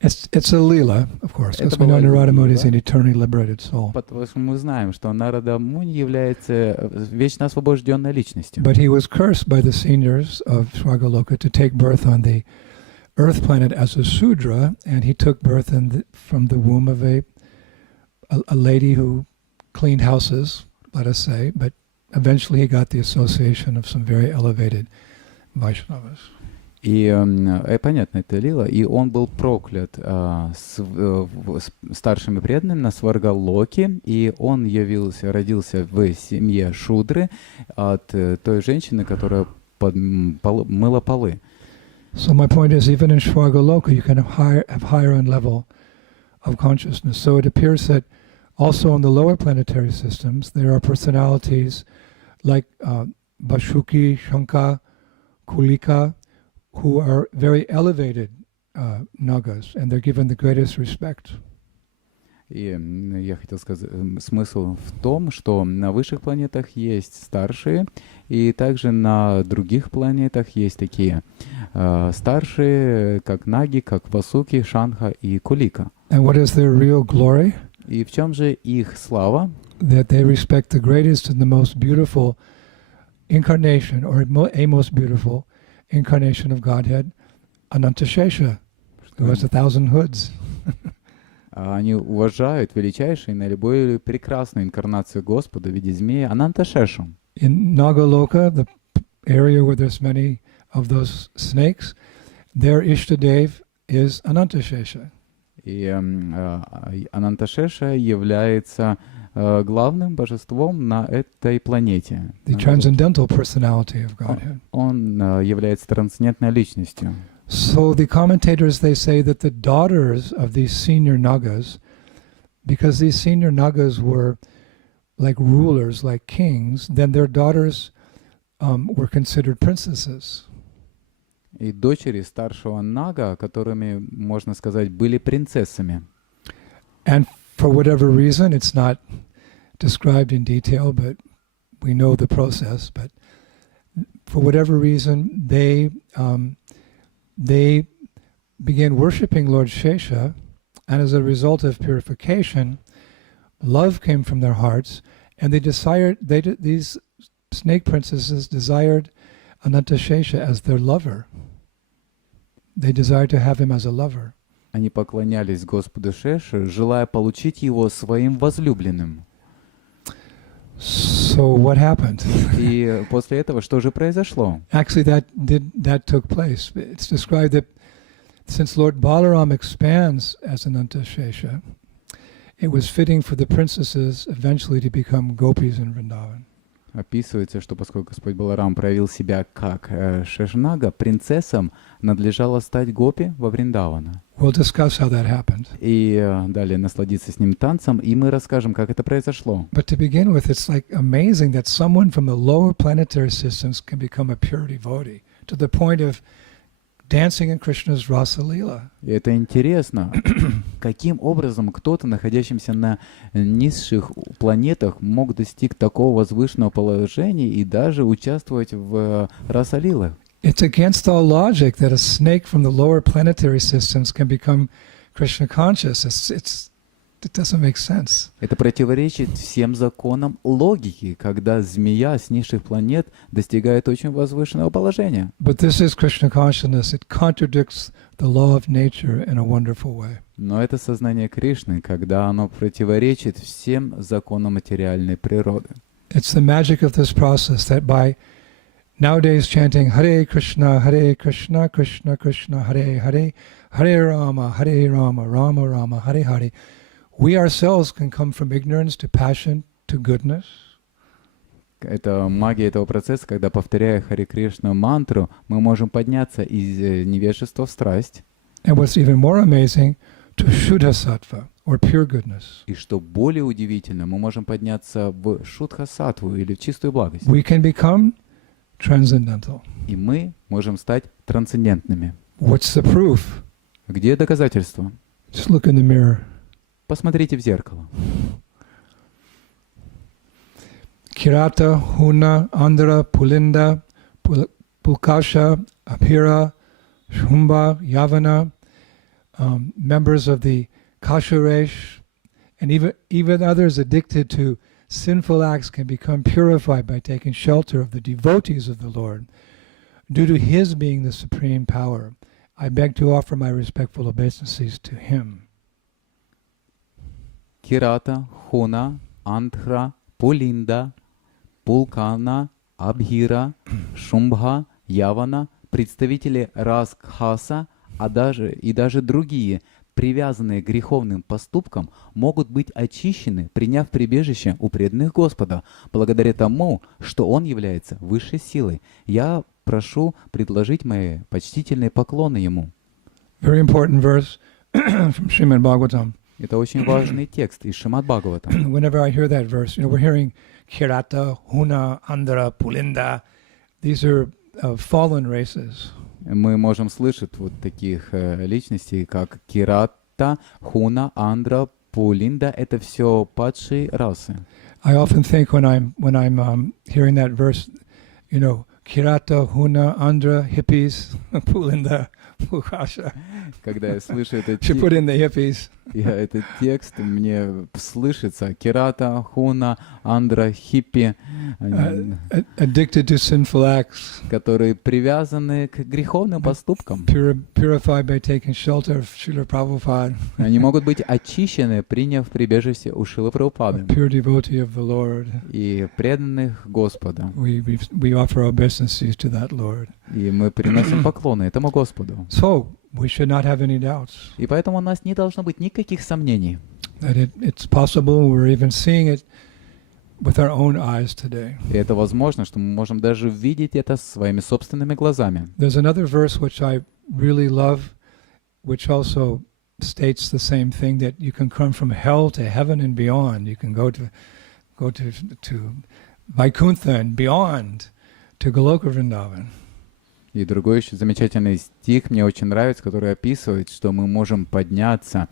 It's a lila, of course, because we know Narada Muni is an eternally liberated soul. Потому что мы знаем, что Нарада Муни является вечно освобожденной личностью. But he was cursed by the seniors of Swagaloka to take birth on the Earth planet as a Sudra, and he took birth from the womb of a lady who cleaned houses, let us say, but eventually he got the association of some very elevated Vaishnavas. И понятно, это Лила, и он был проклят старшими преданными на Сваргалоке, и он родился в семье Шудры от той женщины, которая мыла полы. So my point is, even in Shvargaloka, you can have higher end level of consciousness. So it appears that also in the lower planetary systems, there are personalities like Bashuki, Shanka, Kulika, who are very elevated nagas, and they're given the greatest respect. И я хотел сказать, смысл в том, что на высших планетах есть старшие, и также на других планетах есть такие старшие, как Наги, как Васуки, Шанха и Кулика. And what is their real glory? И в чем же их слава? That they respect the greatest and the most beautiful incarnation, or a most beautiful incarnation of Godhead, Ananta Shesha, who has 1,000 hoods. Они уважают величайшую и наиболее прекрасную инкарнацию Господа в виде змея Ананташешу. In Nagaloka, the area where there's many of those snakes, their Ishtadev is Anantashesha. И Ананташеша является главным божеством на этой планете. The transcendental personality of Godhead. Он является трансцендентной личностью. So the commentators, they say that the daughters of these senior Nagas, because these senior Nagas were like rulers, like kings, then their daughters were considered princesses. И дочери старшего Нага, которыми, можно сказать, были принцессами. And for whatever reason, it's not described in detail, but we know the process. But for whatever reason, they began worshiping Lord Shesha, and as a result of purification, love came from their hearts, and these snake princesses desired Anantashesha as their lover. They desired to have him as a lover. Они поклонялись Господу Шеше, желая получить его своим возлюбленным. So what happened? И после этого что же произошло? Actually, that took place. It's described that since Lord Balaram expands as Anantashesha, it was fitting for the princesses eventually to become gopis in Vrindavan. Описывается, что поскольку Господь Баларам проявил себя как Шешнага, принцессам надлежало стать гопи во Вриндавана. We'll discuss how that happened. И далее насладиться с ним танцем, и мы расскажем, как это произошло. But to begin with, it's like amazing that someone from the lower planetary systems can become a pure devotee to the point of dancing in Krishna's Rasa Leela. И это интересно, каким образом кто-то, находящийся на низших планетах, мог достичь такого возвышенного положения и даже участвовать в Раса-лилах. It's against all logic that a snake from the lower planetary systems can become Krishna conscious. It doesn't make sense. Это противоречит всем законам логики, когда змея с низших планет достигает очень возвышенного положения. But this is Krishna consciousness. It contradicts the law of nature in a wonderful way. Но это сознание Кришны, когда оно противоречит всем законам материальной природы. It's the magic of this process that by nowadays chanting Hare Krishna, Krishna Krishna, Hare Hare, Hare Rama, Rama Rama, Hare Hare, we ourselves can come from ignorance to passion to goodness. Это магия этого процесса, когда, повторяя Харе Кришна мантру, мы можем подняться из невежества в страсть. And what's even more amazing, to Shuddha Sattva, or pure goodness. И что более удивительно, мы можем подняться в Шудха-саттву или в чистую благость. We can become transcendental. И мы можем стать трансцендентными. What's the proof? Где доказательства? Just look in the mirror. Посмотрите в зеркало. Kirata, Huna, Andhra, Pulinda, Pulkasha, Apira, Shumba, Yavana, members of the Kashuresh, and even others addicted to sinful acts can become purified by taking shelter of the devotees of the Lord. Due to His being the supreme power, I beg to offer my respectful obeisances to Him. Кирата, Хуна, Андхра, Пулинда, Пулкана, Абхира, Шумбха, Явана, представители рас Кхаса, даже другие, привязанные к греховным поступкам, могут быть очищены, приняв прибежище у преданных Господа, благодаря тому, что Он является высшей силой. Я прошу предложить мои почтительные поклоны Ему. Very important verse from Srimad Bhagavatam. Это очень важный текст из Шримад Бхагавата. Whenever I hear that verse, we're hearing Kirata, Huna, Andhra, Pulinda. These are fallen races. Мы можем слышать вот таких личностей, как Кирата, Хуна, Андра, Пулинда. Это все падшие расы. I often think when I'm hearing that verse, Kirata, Huna, Andhra, hippies, Pulinda, Pukasha. Когда я слышу это, Should put in the hippies. Этот текст мне слышится. Кирата, Хуна, Андра, Хиппи, addicted to sinful acts, которые привязаны к греховным поступкам. purified by taking shelter of Шрилы Прабхупады, Они могут быть очищены, приняв прибежище у Шрилы Прабхупады. pure devotee of the Lord. И преданных Господа. We offer our obeisances to that Lord. И мы приносим поклоны этому Господу. So we should not have any doubts И поэтому у нас не должно быть никаких сомнений, that it's possible. We're even seeing it with our own eyes today. и это возможно, что мы можем даже видеть это своими собственными глазами. There's another verse which I really love, which also states the same thing, that you can come from hell to heaven and beyond. You can go to Vaikuntha and beyond, to Goloka Vrindavan. И другой еще замечательный стих мне очень нравится, который описывает, что мы можем подняться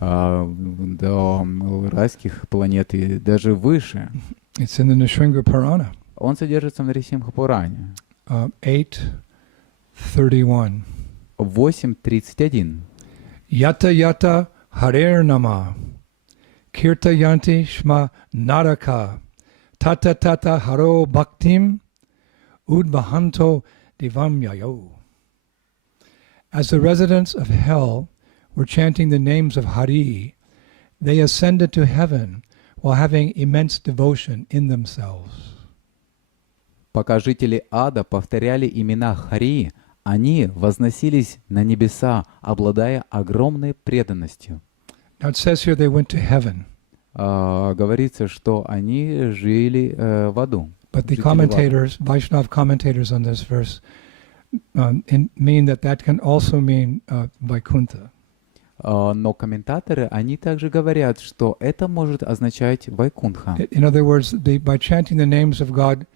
до райских планет и даже выше. It's in the Nrsimha Purana. Он содержится в Нрисимха Пуране. 8:31. 8.31. Yata yata harer nama, kirta yanti shma naraka, tata tata haro bhaktim, udvahanto divam yayo. As the residents of hell were chanting the names of Hari, they ascended to heaven while having immense devotion in themselves. Пока жители ада повторяли имена Хари, они возносились на небеса, обладая огромной преданностью. Now it says here they went to heaven. Говорится, что они жили в аду. But the commentators, Vaishnava commentators on this verse, mean that can also mean Vaikuntha. Но комментаторы, они также говорят, что это может означать Вайкунтха. In other words, by chanting the names of God,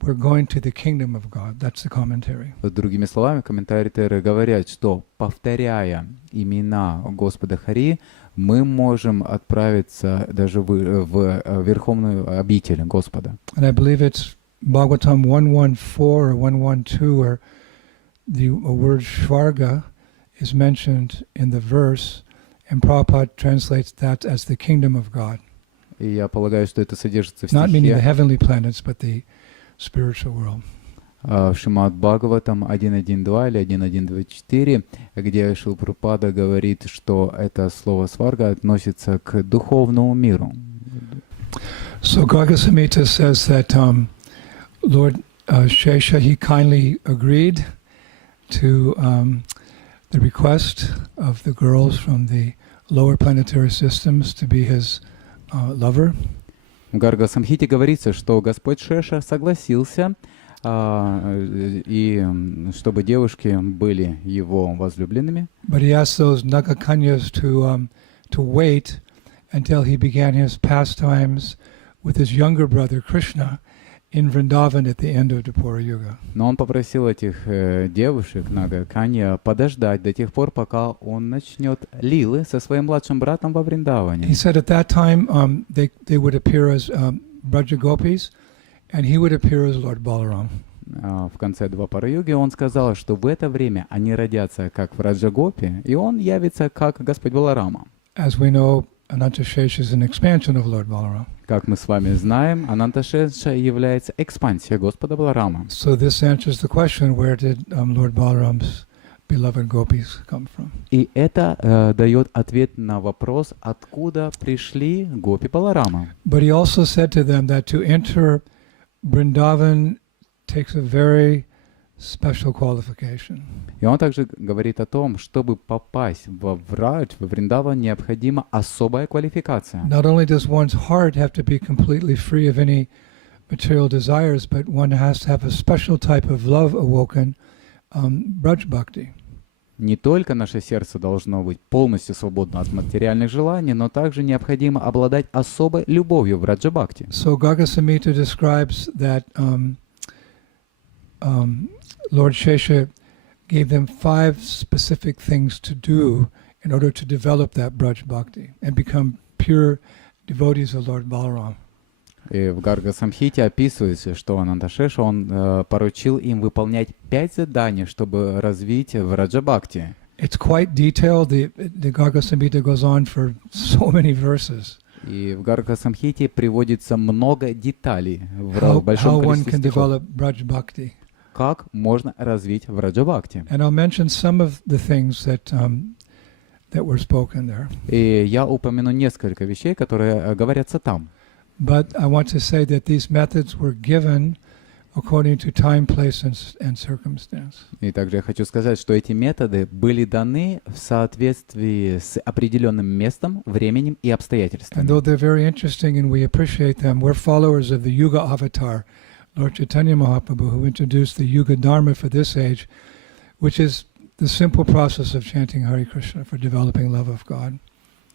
we're going to the kingdom of God. That's the commentary. Другими словами, комментаторы говорят, что повторяя имена Господа Хари, мы можем отправиться даже в верховную обитель Господа. And I believe it's Bhagavatam 114 or 112, where the word Shvarga is mentioned in the verse, and Prabhupada translates that as the kingdom of God. И я полагаю, что это содержится в Not meaning the стихе heavenly planets, but the spiritual world. в Шримад Бхагаватам 1.1.2 или 1.1.2.4, где Шрила Прабхупада говорит, что это слово сварга относится к духовному миру. So Garga Samhita says that Lord Shesha, he kindly agreed to the request of the girls from the lower planetary systems to be his lover. В Гарга Самхите говорится, что Господь Шеша согласился, и чтобы девушки были его возлюбленными. But he asked those Nagakanyas to wait until he began his pastimes with his younger brother Krishna in Vrindavan at the end of the Pura Yuga. Но он попросил этих девушек, Нагаканья, подождать до тех пор, пока он начнет лилы со своим младшим братом во Вриндаване. He said at that time they would appear as Braja Gopis, and he would appear as Lord Balaram. В конце два Пара-юги он сказал, что в это время они родятся как в Раджагопе, и он явится как Господь Баларама. As we know, Anantashesha is an expansion of Lord Balaram. Как мы с вами знаем, Ананташеша является экспансией Господа Баларама. So this answers the question, where did Lord Balaram's beloved gopis come from? И это дает ответ на вопрос, откуда пришли гопи Баларама. But he also said to them that to enter Vrindavan takes a very special qualification. И он также говорит о том, чтобы попасть во Вриндаван, необходима особая квалификация. Not only does one's heart have to be completely free of any material desires, but one has to have a special type of love awoken, Braj Bhakti. Не только наше сердце должно быть полностью свободно от материальных желаний, но также необходимо обладать особой любовью в Раджа-бхакти. So Garga Samhita describes that Lord Shesha gave them 5 specific things to do in order to develop that Braj Bhakti and become pure devotees of Lord Balaram. И в Гарга Самхите описывается, что Ананташеша, он поручил им выполнять 5 заданий, чтобы развить в Раджа-бхакти. It's quite detailed. The Garga Samhita goes on for so many verses. И в Гарга-самхите приводится много деталей в How большом one количестве can стихов. develop Braj Bhakti. Как можно развить враджа-бхакти. And I'll mention some of the things that were spoken there. И я упомяну несколько вещей, которые говорятся там. But I want to say that these methods were given according to time, place, and circumstance. И также я хочу сказать, что эти методы были даны в соответствии с определенным местом, временем и And обстоятельствами. though they're very interesting and we appreciate them, we're followers of the Yuga Avatar, Lord Chaitanya Mahaprabhu, who introduced the Yuga Dharma for this age, which is the simple process of chanting Hare Krishna for developing love of God.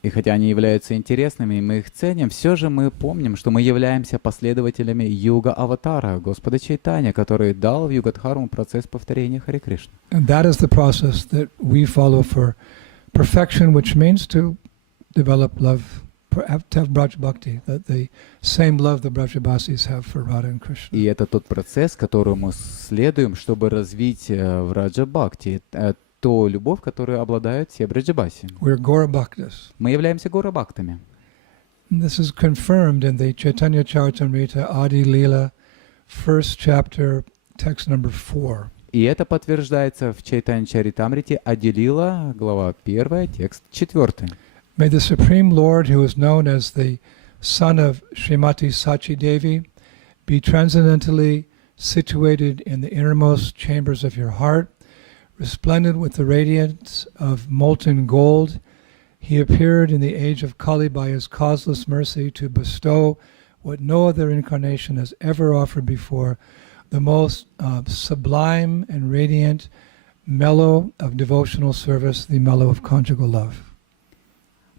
И хотя они являются интересными, и мы их ценим, все же мы помним, что мы являемся последователями юга-аватара, Господа Чайтанья, который дал в югадхарму процесс повторения Харе Кришны. And that is the process that we follow for perfection, which means to develop love, to have Braj Bhakti, the same love the Brajavasis have for Radha and Krishna. И это тот процесс, которому следуем, чтобы развить враджа бхакти, ту любовь, которую обладают все браджабаси. We're Gora Bhaktas. Мы являемся гора-бхактами. This is confirmed in the Chaitanya Charitamrita Adi Leela, first chapter, text number 4. И это подтверждается в Чайтанья Чаритамрите Ади-лила, глава 1, текст 4. May the Supreme Lord, who is known as the son of Srimati Sachi Devi, be transcendently situated in the innermost chambers of your heart, resplendent with the radiance of molten gold. He appeared in the age of Kali by his causeless mercy to bestow what no other incarnation has ever offered before, the most sublime and radiant mellow of devotional service, the mellow of conjugal love.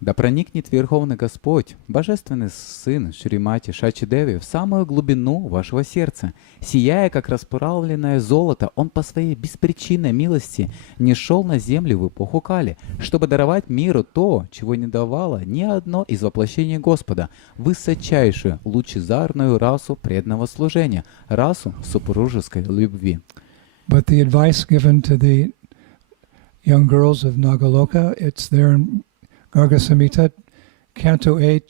Да проникнет Верховный Господь, Божественный Сын Шримати Шачи-деви, в самую глубину вашего сердца. Сияя, как расплавленное золото, Он по своей беспричинной милости не шел на землю в эпоху Кали, чтобы даровать миру то, чего не давало ни одно из воплощений Господа, высочайшую лучезарную расу преданного служения, расу супружеской любви. But the advice given to the young girls of Nagaloka, it's there in Garga Samhita, Canto 8,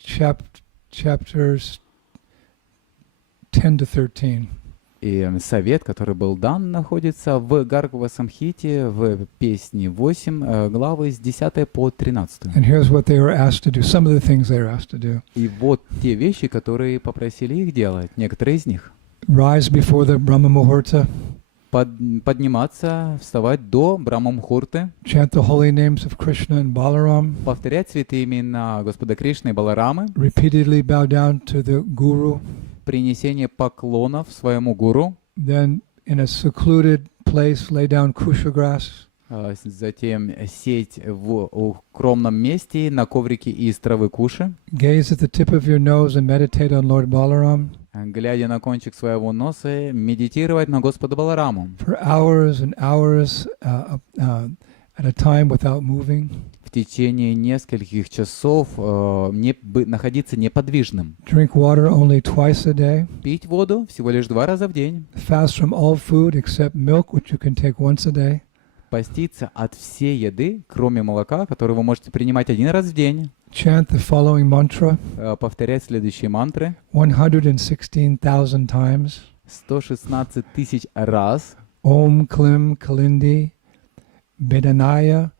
chapters 10 to 13. И совет, который был дан, находится в Гарга-самхите, в песне 8, главы с 10 по 13. And here's what they were asked to do, some of the things they were asked to do. И вот те вещи, которые попросили их делать, некоторые из них. Rise before the Brahma Muhurta. Подниматься, вставать до Брахма-мухурты, Chant the holy names of Krishna and Balaram. повторять святые имена Господа Кришны и Баларамы, Repeatedly bow down to the Guru. принесение поклонов своему гуру, Then in a secluded place lay down kusha grass. затем сесть в укромном месте на коврике из травы куши, Gaze at the tip of your nose and meditate on Lord Balaram. глядя на кончик своего носа, медитировать на Господа Балараму. For hours and hours at a time without moving. В течение нескольких часов находиться неподвижным. Drink water only twice a day. Пить воду всего лишь 2 раза в день. Fast from all food except milk, which you can take once a day. Поститься от всей еды, кроме молока, которое вы можете принимать 1 раз в день. Chant the following mantra Повторять следующие мантры 116,000 times. 116 тысяч раз. Om Klim Kalindi Vedanaya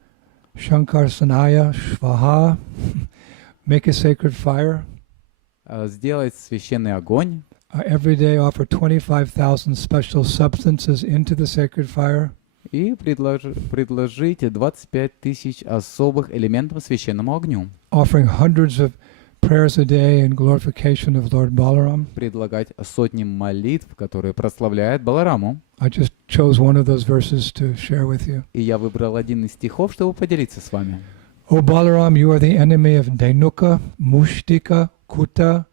Shankarsanaya Shvaha. Make a sacred fire. Сделать священный огонь. Every day offer 25,000 special substances into the sacred fire. И предложите 25 тысяч особых элементов священному огню. Offering hundreds of prayers a day in glorification of Lord Balaram. Предлагать сотни молитв, которые прославляют Балараму. I just chose one of those verses to share with you. И я выбрал один из стихов, чтобы поделиться с вами. O Balaram, you are the enemy of Denuka, Mushtika, Kuta,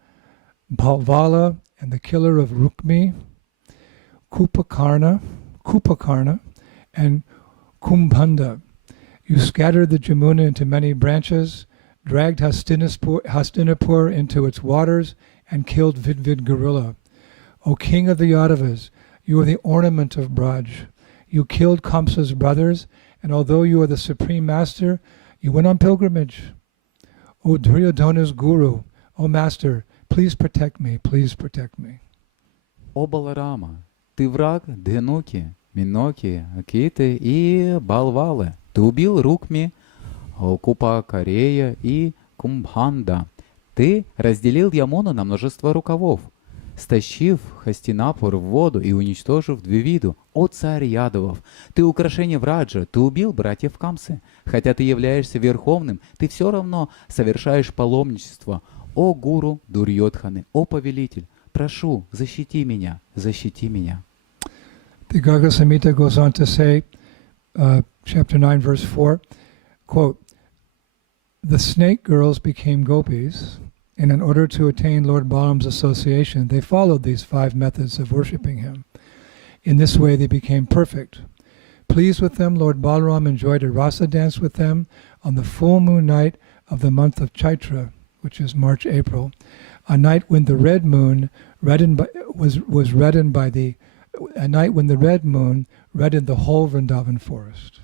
Bhalvala, and the killer of Rukmi, Kupakarna, and Kumbhanda. You scattered the Jamuna into many branches, dragged Hastinapur into its waters, and killed Vidvid Gorilla. O king of the Yadavas, you are the ornament of Braj. You killed Kamsa's brothers And although you are the supreme master, you went on pilgrimage. O Duryodhana's guru, O master, please protect me, please protect me. О Баларама, ты враг Дхенуки, Миноки, Акиты и Балвалы. Ты убил Рукми, Купа Корея и Кумбханда. Ты разделил Ямуну на множество рукавов, стащив Хастинапур в воду и уничтожив Двивиду. О царь Ядовов, ты украшение Враджа, ты убил братьев Камсы. Хотя ты являешься верховным, ты все равно совершаешь паломничество. О гуру Дурьодханы, о повелитель, прошу, защити меня, защити меня. The Garga Samhita goes on to say, chapter 9, verse 4, quote, the snake girls became gopis, and in order to attain Lord Balaram's association, they followed these 5 methods of worshipping him. In this way, they became perfect. Pleased with them, Lord Balaram enjoyed a rasa dance with them on the full moon night of the month of Chaitra, which is March-April, a night when the red moon was reddened by the whole Vrindavan forest.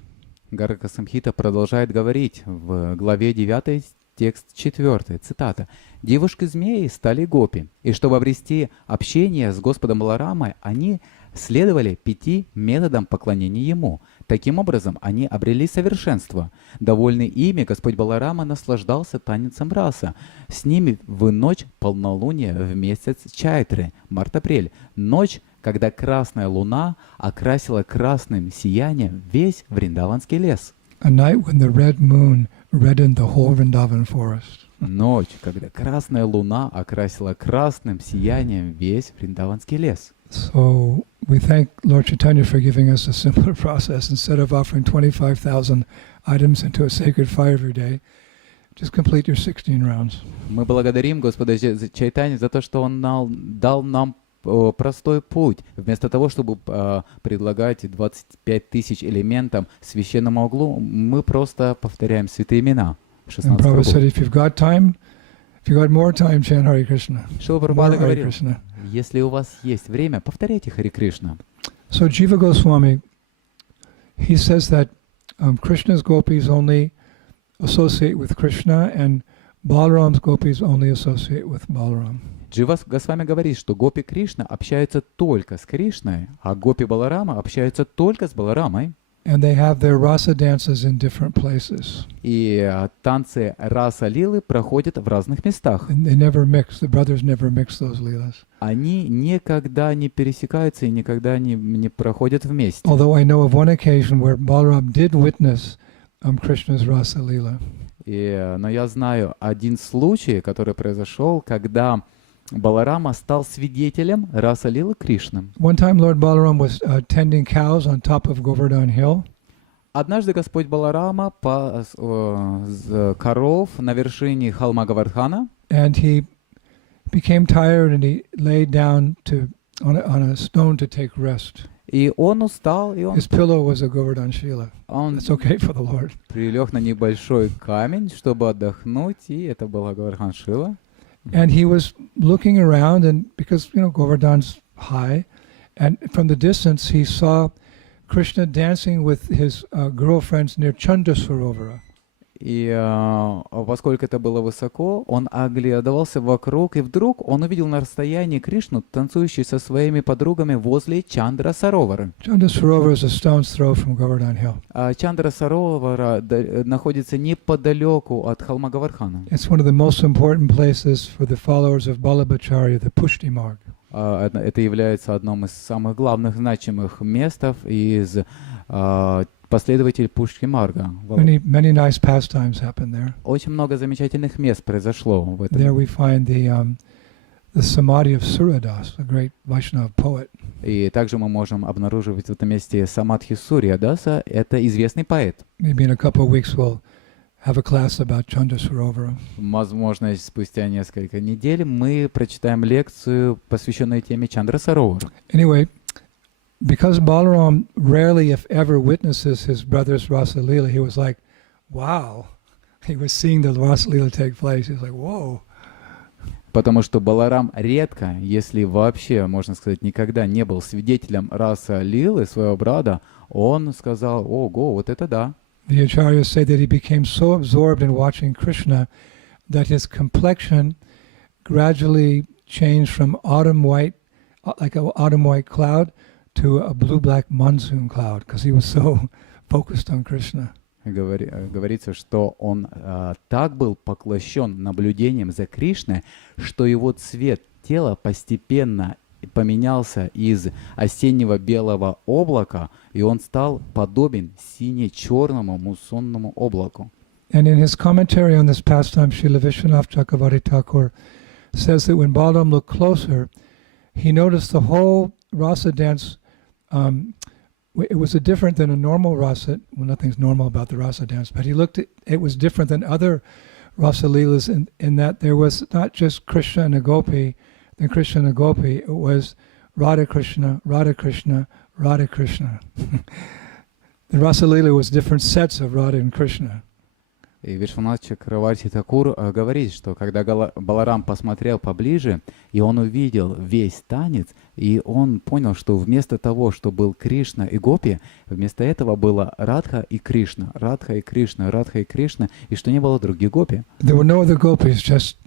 Гарга Самхита продолжает говорить в главе 9, текст 4, цитата. «Девушки-змеи стали гопи, и чтобы обрести общение с Господом Баларамой, они следовали 5 методам поклонения Ему. Таким образом, они обрели совершенство. Довольный ими, Господь Баларама наслаждался танцем раса. С ними в ночь полнолуния в месяц Чайтры, март-апрель, ночь, когда красная луна окрасила красным сиянием весь Вриндаванский лес. A night when the red moon reddened the whole Vrindavan forest. Ночь, когда красная луна окрасила красным сиянием весь Вриндаванский лес. So we thank Lord Chaitanya for giving us a simpler process. Instead of offering 25,000 items into a sacred fire every day, just complete your 16 rounds. Мы благодарим Господа Чайтанью за то, что Он дал нам простой путь. Вместо того, чтобы предлагать 25 тысяч элементам священному углу, мы просто повторяем святые имена. 16 Prabhupada кругов. said, if you've got time, if you've got more time, chant Hare Krishna. Шрила Прабхупада говорил, если у вас есть время, повторяйте Харе Кришна. So Jiva Goswami, he says that Krishna's gopis only associate with Krishna and Balaram's gopis only associate with Balaram. Джива Госвами говорит, что гопи Кришна общаются только с Кришной, а гопи Баларама общаются только с Баларамой. And they have their rasa dances in different places. И танцы раса лилы проходят в разных местах. And they never mix. The brothers never mix those leelas. Они никогда не пересекаются и никогда не проходят вместе. Although I know of one occasion where Balaram did witness Krishna's rasa leela. Но я знаю один случай, который произошел, когда Баларама стал свидетелем раса лилы Кришны. One time Lord Balaram was tending cows on top of Govardhan Hill. Однажды Господь Баларама пас коров на вершине холма Гавардхана. And he became tired and he lay down on a stone to take rest. И он устал, и он His pillow was a Govardhan Shila. That's okay for the Lord. Прилег на небольшой камень, чтобы отдохнуть, и это была Govardhan Shila. And he was looking around, and because Govardhan's high, and from the distance he saw Krishna dancing with his girlfriends near Chandasarovara. И поскольку это было высоко, он оглядывался вокруг, и вдруг он увидел на расстоянии Кришну, танцующую со своими подругами возле Чандра Саровара. Chandasarovara is a stone's throw from Govardhan Hill. Чандра Саровара находится неподалеку от холма Гавардхана. It's one of the most important places for the followers of Balabhacharya, the Pushti Marg. Это является одним из самых главных значимых мест из последователей Пушти Марга. Many nice pastimes happen there. Очень много замечательных мест произошло в этом. There we find the samadhi of Suradas, a great Vaishnava poet. И также мы можем обнаруживать в этом месте самадхи Сурьядаса, это известный поэт. Maybe in a couple of weeks we'll have a class about Chandasarovara. Возможно, спустя несколько недель мы прочитаем лекцию, посвященную теме Чандра Саровара. Anyway, because Balaram rarely, if ever, witnesses his brother's Rasa Leela, he was like, wow. He was seeing the Rasa Leela take place. He was like, whoa. Потому что Баларам редко, если вообще, можно сказать, никогда не был свидетелем раса Лилы, своего брата, он сказал: ого, вот это да. The acharyas say that he became so absorbed in watching Krishna that his complexion gradually changed from autumn white, like an autumn white cloud, to a blue-black monsoon cloud, because he was so focused on Krishna. Говорится, что он так был поглощен наблюдением за Кришной, что его цвет тела постепенно поменялся из осеннего белого облака, и он стал подобен сине-черному муссонному облаку. And in his commentary on this pastime, Srila Vishwanath Chakravarti Thakur says that when Balaram looked closer, he noticed the whole rasa dance. It was different than a normal rasa. Well, nothing's normal about the rasa dance, but he looked at it was different than other rasa leelas in that there was not just Krishna and a gopi, then Krishna and a gopi. It was Radha Krishna, Radha Krishna, Radha Krishna. The rasa leela was different sets of Radha and Krishna. И Вишванат Чакраварти Такур говорит, что когда Баларам посмотрел поближе, и он увидел весь танец, и он понял, что вместо того, что был Кришна и Гопи, вместо этого было Радха и Кришна, Радха и Кришна, Радха и Кришна, и что не было других Гопи. There were no other gopis, just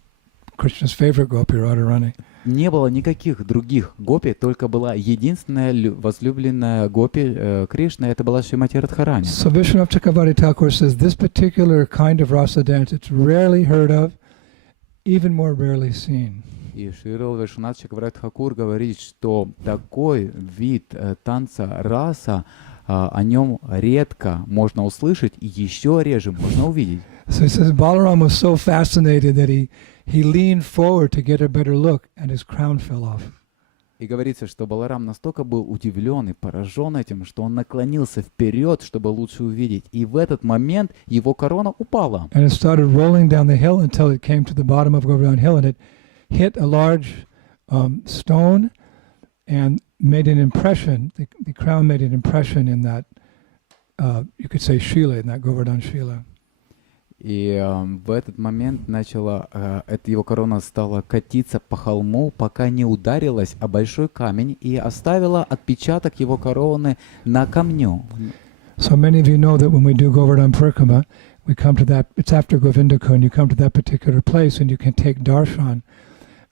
Krishna's favorite gopi, Radharani. Не было никаких других гопи, только была единственная возлюбленная гопи Кришна, это была Шримати Радхарани. So Vishwanath Chakravarti Thakur says this particular kind of rasa dance, it's rarely heard of, even more rarely seen. И Шрила Вишванат Чакраварти Тхакур говорит, что такой вид танца раса, о нем редко можно услышать, и еще реже можно увидеть. So he says Balaram was so fascinated that he leaned forward to get a better look, and his crown fell off. И говорится, что Баларам настолько был удивлен и поражен этим, что он наклонился вперед, чтобы лучше увидеть. И в этот момент его корона упала. And it started rolling down the hill until it came to the bottom of Govardhan Hill, and it hit a large stone and made an impression. The crown made an impression in that, you could say, Shila, in that Govardhan Shila. И в этот момент эта его корона стала катиться по холму, пока не ударилась о большой камень и оставила отпечаток его короны на камню. So many of you know that when we do Govardhan Parikrama, we come to that, it's after Govindaka, and you come to that particular place and you can take darshan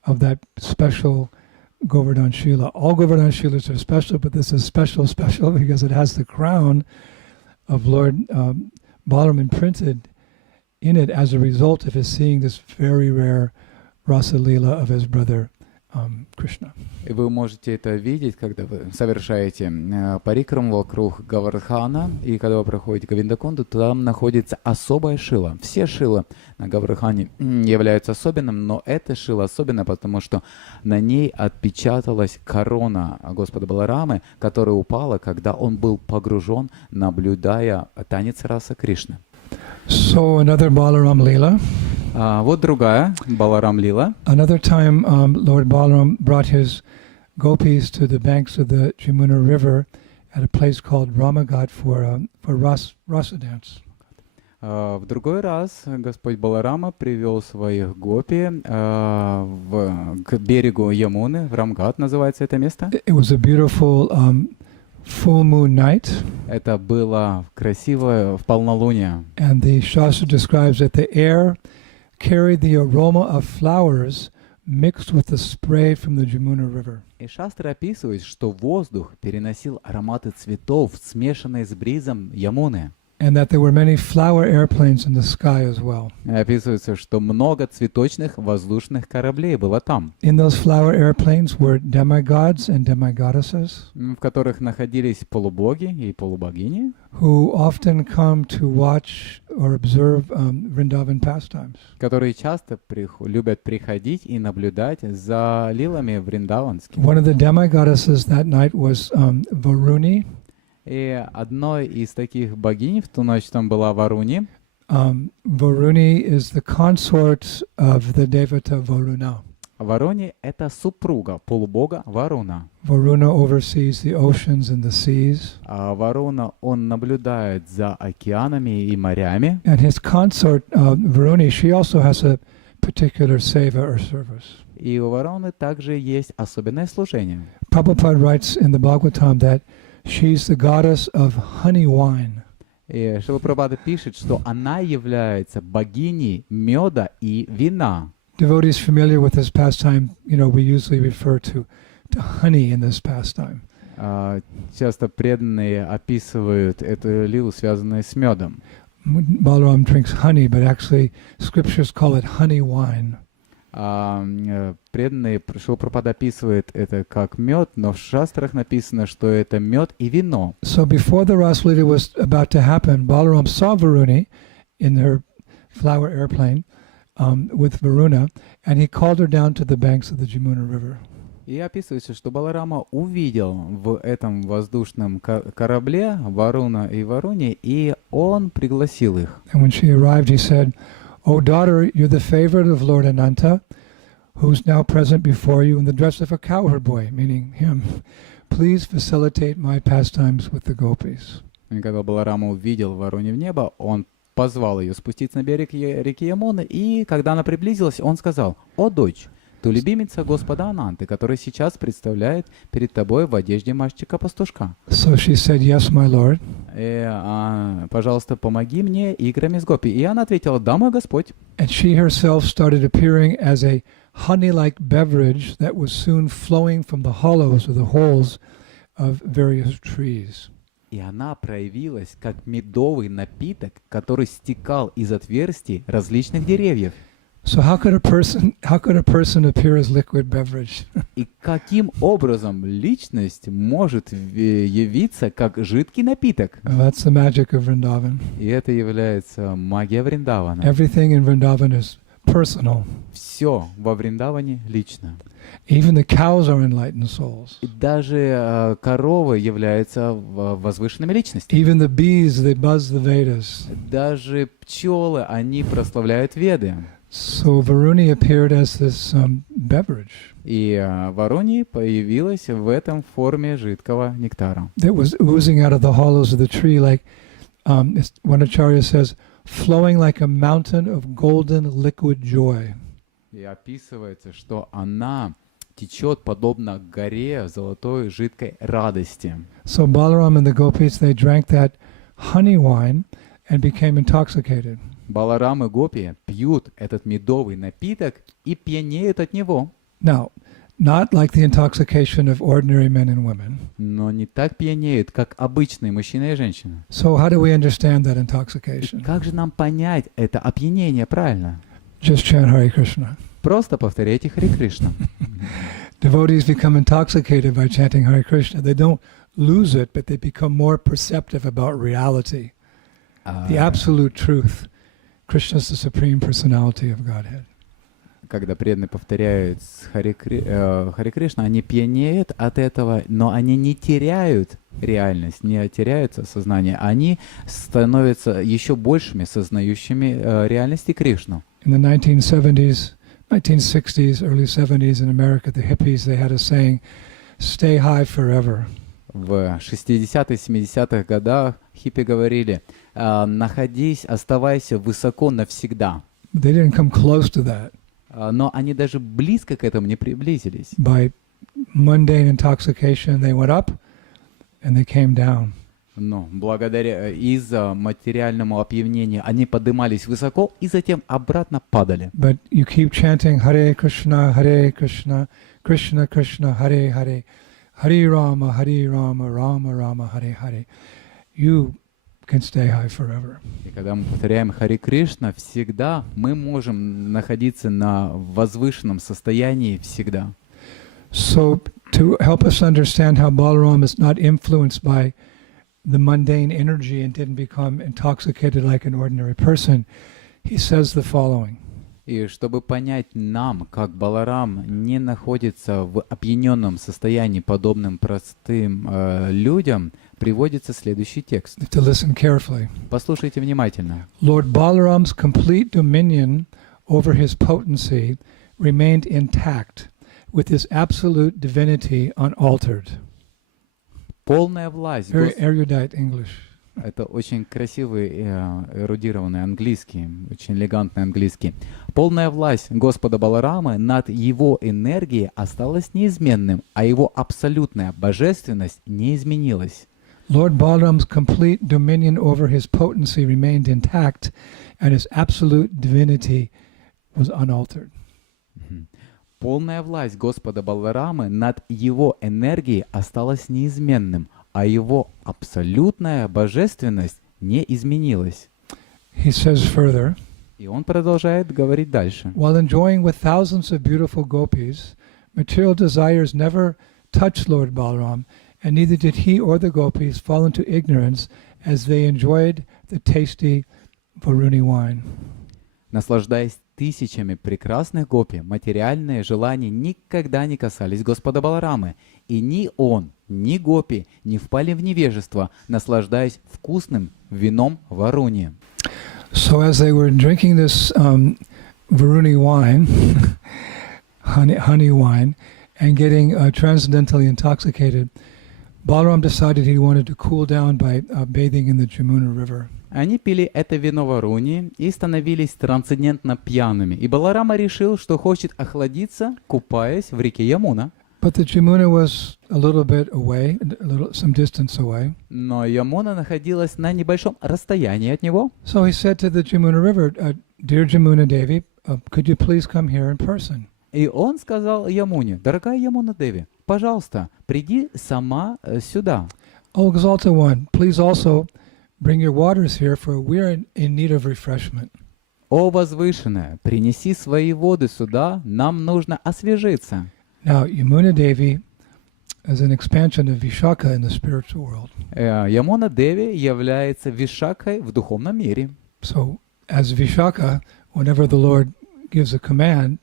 of that special Govardhan Shila. All Govardhan Shilas are special, but this is special because it has the crown of Lord Balaram imprinted in it as a result of his seeing this very rare rasa leela of his brother Krishna. И вы можете это видеть, когда вы совершаете парикраму вокруг Гавардхана, и когда вы проходите Говиндакунду, там находится особая шила. Все шилы на Гавардхане являются особенным, но эта шила особенная, потому что на ней отпечаталась корона Господа Баларамы, которая упала, когда он был погружен, наблюдая танец раса Кришны. So another Balaram Leela. Вот другая Баларам Лила. Another time, Lord Balaram brought his gopis to the banks of the Jamuna River at a place called Ramaghat for rasa dance. В другой раз Господь Баларама привел своих гопи к берегу Ямуны, в Рамгат называется это место. It was a beautiful full moon night. Это было красиво в полнолуние. And the Shastra describes that the air carried the aroma of flowers mixed with the spray from the Jamuna River. И Шастра описывает, что воздух переносил ароматы цветов, смешанные с бризом Ямуны. And that there were many flower airplanes in the sky as well. Описывается, что много цветочных воздушных кораблей было там. In those flower airplanes were demigods and demigoddesses, В которых находились полубоги и полубогини, who often come to watch or observe Vrindavan pastimes. которые часто любят приходить и наблюдать за лилами вриндаванскими. One of the demigoddesses that night was Varuni. И одной из таких богинь в ту ночь там была Варуни. Varuni is the consort of the Devata Varuna. Варуни — это супруга полубога Варуна. Varuna oversees the oceans and the seas. А Варуна, он наблюдает за океанами и морями. And his consort, Varuni, she also has a particular seva or service. И у вороны также есть особенное служение. Prabhupada writes in the Bhagavatam that she's the goddess of honey wine. И Шрила Прабхупада пишет, что она является богиней меда и вина. Devotees familiar with this pastime, we usually refer to honey in this pastime. Часто преданные описывают эту лилу, связанную с медом. Balaram drinks honey, but actually scriptures call it honey wine. Преданные, Шрила Прабхупада описывает это как мед, но в шастрах написано, что это мед и вино. So before the Ras Lila was about to happen, Balaram saw Varuni in her flower airplane with Varuna, and he called her down to the banks of the Jamuna River. И описывается, что Баларама увидел в этом воздушном корабле Варуна и Варуни, и он пригласил их. And when she arrived, he said, "O daughter, you're the favorite of Lord Ananta, who's now present before you in the dress of a cowherd boy," meaning him. "Please facilitate my pastimes with the gopis." И когда Баларама увидел Варуни в небо, он позвал ее спуститься на берег реки Ямуны, и когда она приблизилась, он сказал: «О, дочь, ты любимица Господа Ананты, который сейчас представляет перед тобой в одежде мальчика-пастушка. So she said, "Yes, my lord." Пожалуйста, помоги мне играми с гопи. И она ответила: да, мой Господь. And she herself started appearing as a honey-like beverage that was soon flowing from the hollows or the holes of various trees. И она проявилась как медовый напиток, который стекал из отверстий различных деревьев. So how could a person appear as liquid beverage? И каким образом личность может явиться как жидкий напиток? That's the magic of Vrindavan. И это является магия Вриндавана. Everything in Vrindavan is personal. Все во Вриндаване лично. Even the cows are enlightened souls. И даже коровы являются возвышенными личностями. Even the bees, they buzz the Vedas. Даже пчелы, они прославляют Веды. So Varuni appeared as this beverage. И Варуни появилась в этом форме жидкого нектара. That was oozing out of the hollows of the tree, like one acharya says, flowing like a mountain of golden liquid joy. И описывается, что она течет подобно горе золотой жидкой радости. So Balaram and the gopis, they drank that honey wine and became intoxicated. Баларам и Гопи пьют этот медовый напиток и пьянеют от него. Now, not like the intoxication of ordinary men and women. Но не так пьянеют, как обычные мужчины и женщины. So how do we understand that И intoxication? как же нам понять это опьянение правильно? Just chant Hare Krishna. Просто повторяйте Харе Кришна. Devotees become intoxicated by chanting Hare Krishna. They don't lose it, but they become more perceptive about reality, the absolute truth. Krishna is the supreme personality of Godhead. Когда преданные повторяют Харе Кришна, они пьянеют от этого, но они не теряют реальность, не теряют сознание. Они становятся еще большими сознающими реальности Кришну. In the 1970s, 1960s, early 70s in America, the hippies, they had a saying, "Stay high forever." В 60-х, 70-х годах хиппи говорили: оставайся высоко навсегда. They didn't come close to that. Но они даже близко к этому не приблизились. By mundane intoxication, they went up and they came down. Но благодаря из-за материальному опьянению они поднимались высоко и затем обратно падали. But you keep chanting Hare Krishna, Krishna Krishna, Hare Hare, Hare Rama, Rama Rama, Hare Hare. You can stay high forever. И когда мы повторяем Харе Кришна, всегда мы можем находиться на возвышенном состоянии всегда. So to help us understand how Balaram is not influenced by the mundane energy and didn't become intoxicated like an ordinary person, he says the following. И чтобы понять нам, как Баларам не находится в опьяненном состоянии, подобным простым людям, приводится следующий текст. To listen carefully. Послушайте внимательно. Lord Balaram's complete dominion over his potency remained intact, with his absolute divinity unaltered. Полная власть. Very erudite English. Это очень красивый, эрудированный английский, очень элегантный английский. Полная власть Господа Баларамы над его энергией осталась неизменным, а его абсолютная божественность не изменилась. Lord Balaram's complete dominion over his potency remained intact, and his absolute divinity was unaltered. Полная власть Господа Баларамы над его энергией осталась неизменным, а его абсолютная божественность не изменилась. He says further, И он продолжает говорить дальше. while enjoying with thousands of beautiful gopis, material desires never touched Lord Balaram, and neither did he or the gopis fall into ignorance as they enjoyed the tasty Varuni wine. Наслаждаясь тысячами прекрасных гопи, материальные желания никогда не касались Господа Баларамы, и ни он, ни гопи не впали в невежество, наслаждаясь вкусным вином Варуни. So as they were drinking this Varuni wine, honey wine, and getting transcendentally intoxicated, Balaram decided he wanted to cool down by bathing in the Jamuna River. Они пили это вино Варуни и становились трансцендентно пьяными, и Баларама решил, что хочет охладиться, купаясь в реке Ямуна. But the Jamuna was a little bit away, some distance away. Но Ямуна находилась на небольшом расстоянии от него. So he said to the Jamuna River, "Dear Jamuna Devi, could you please come here in person?" И он сказал Ямуне: «Дорогая Ямуна Деви, пожалуйста, приди сама сюда». Oh, Exalted One, please also bring your waters here, for we are in need of refreshment. «О возвышенная, принеси свои воды сюда, нам нужно освежиться». Now, Yamuna Devi is an expansion of Vishaka in the spiritual world. Ямуна Деви является Вишакхой в духовном мире. So, as Vishaka, whenever the Lord gives a command,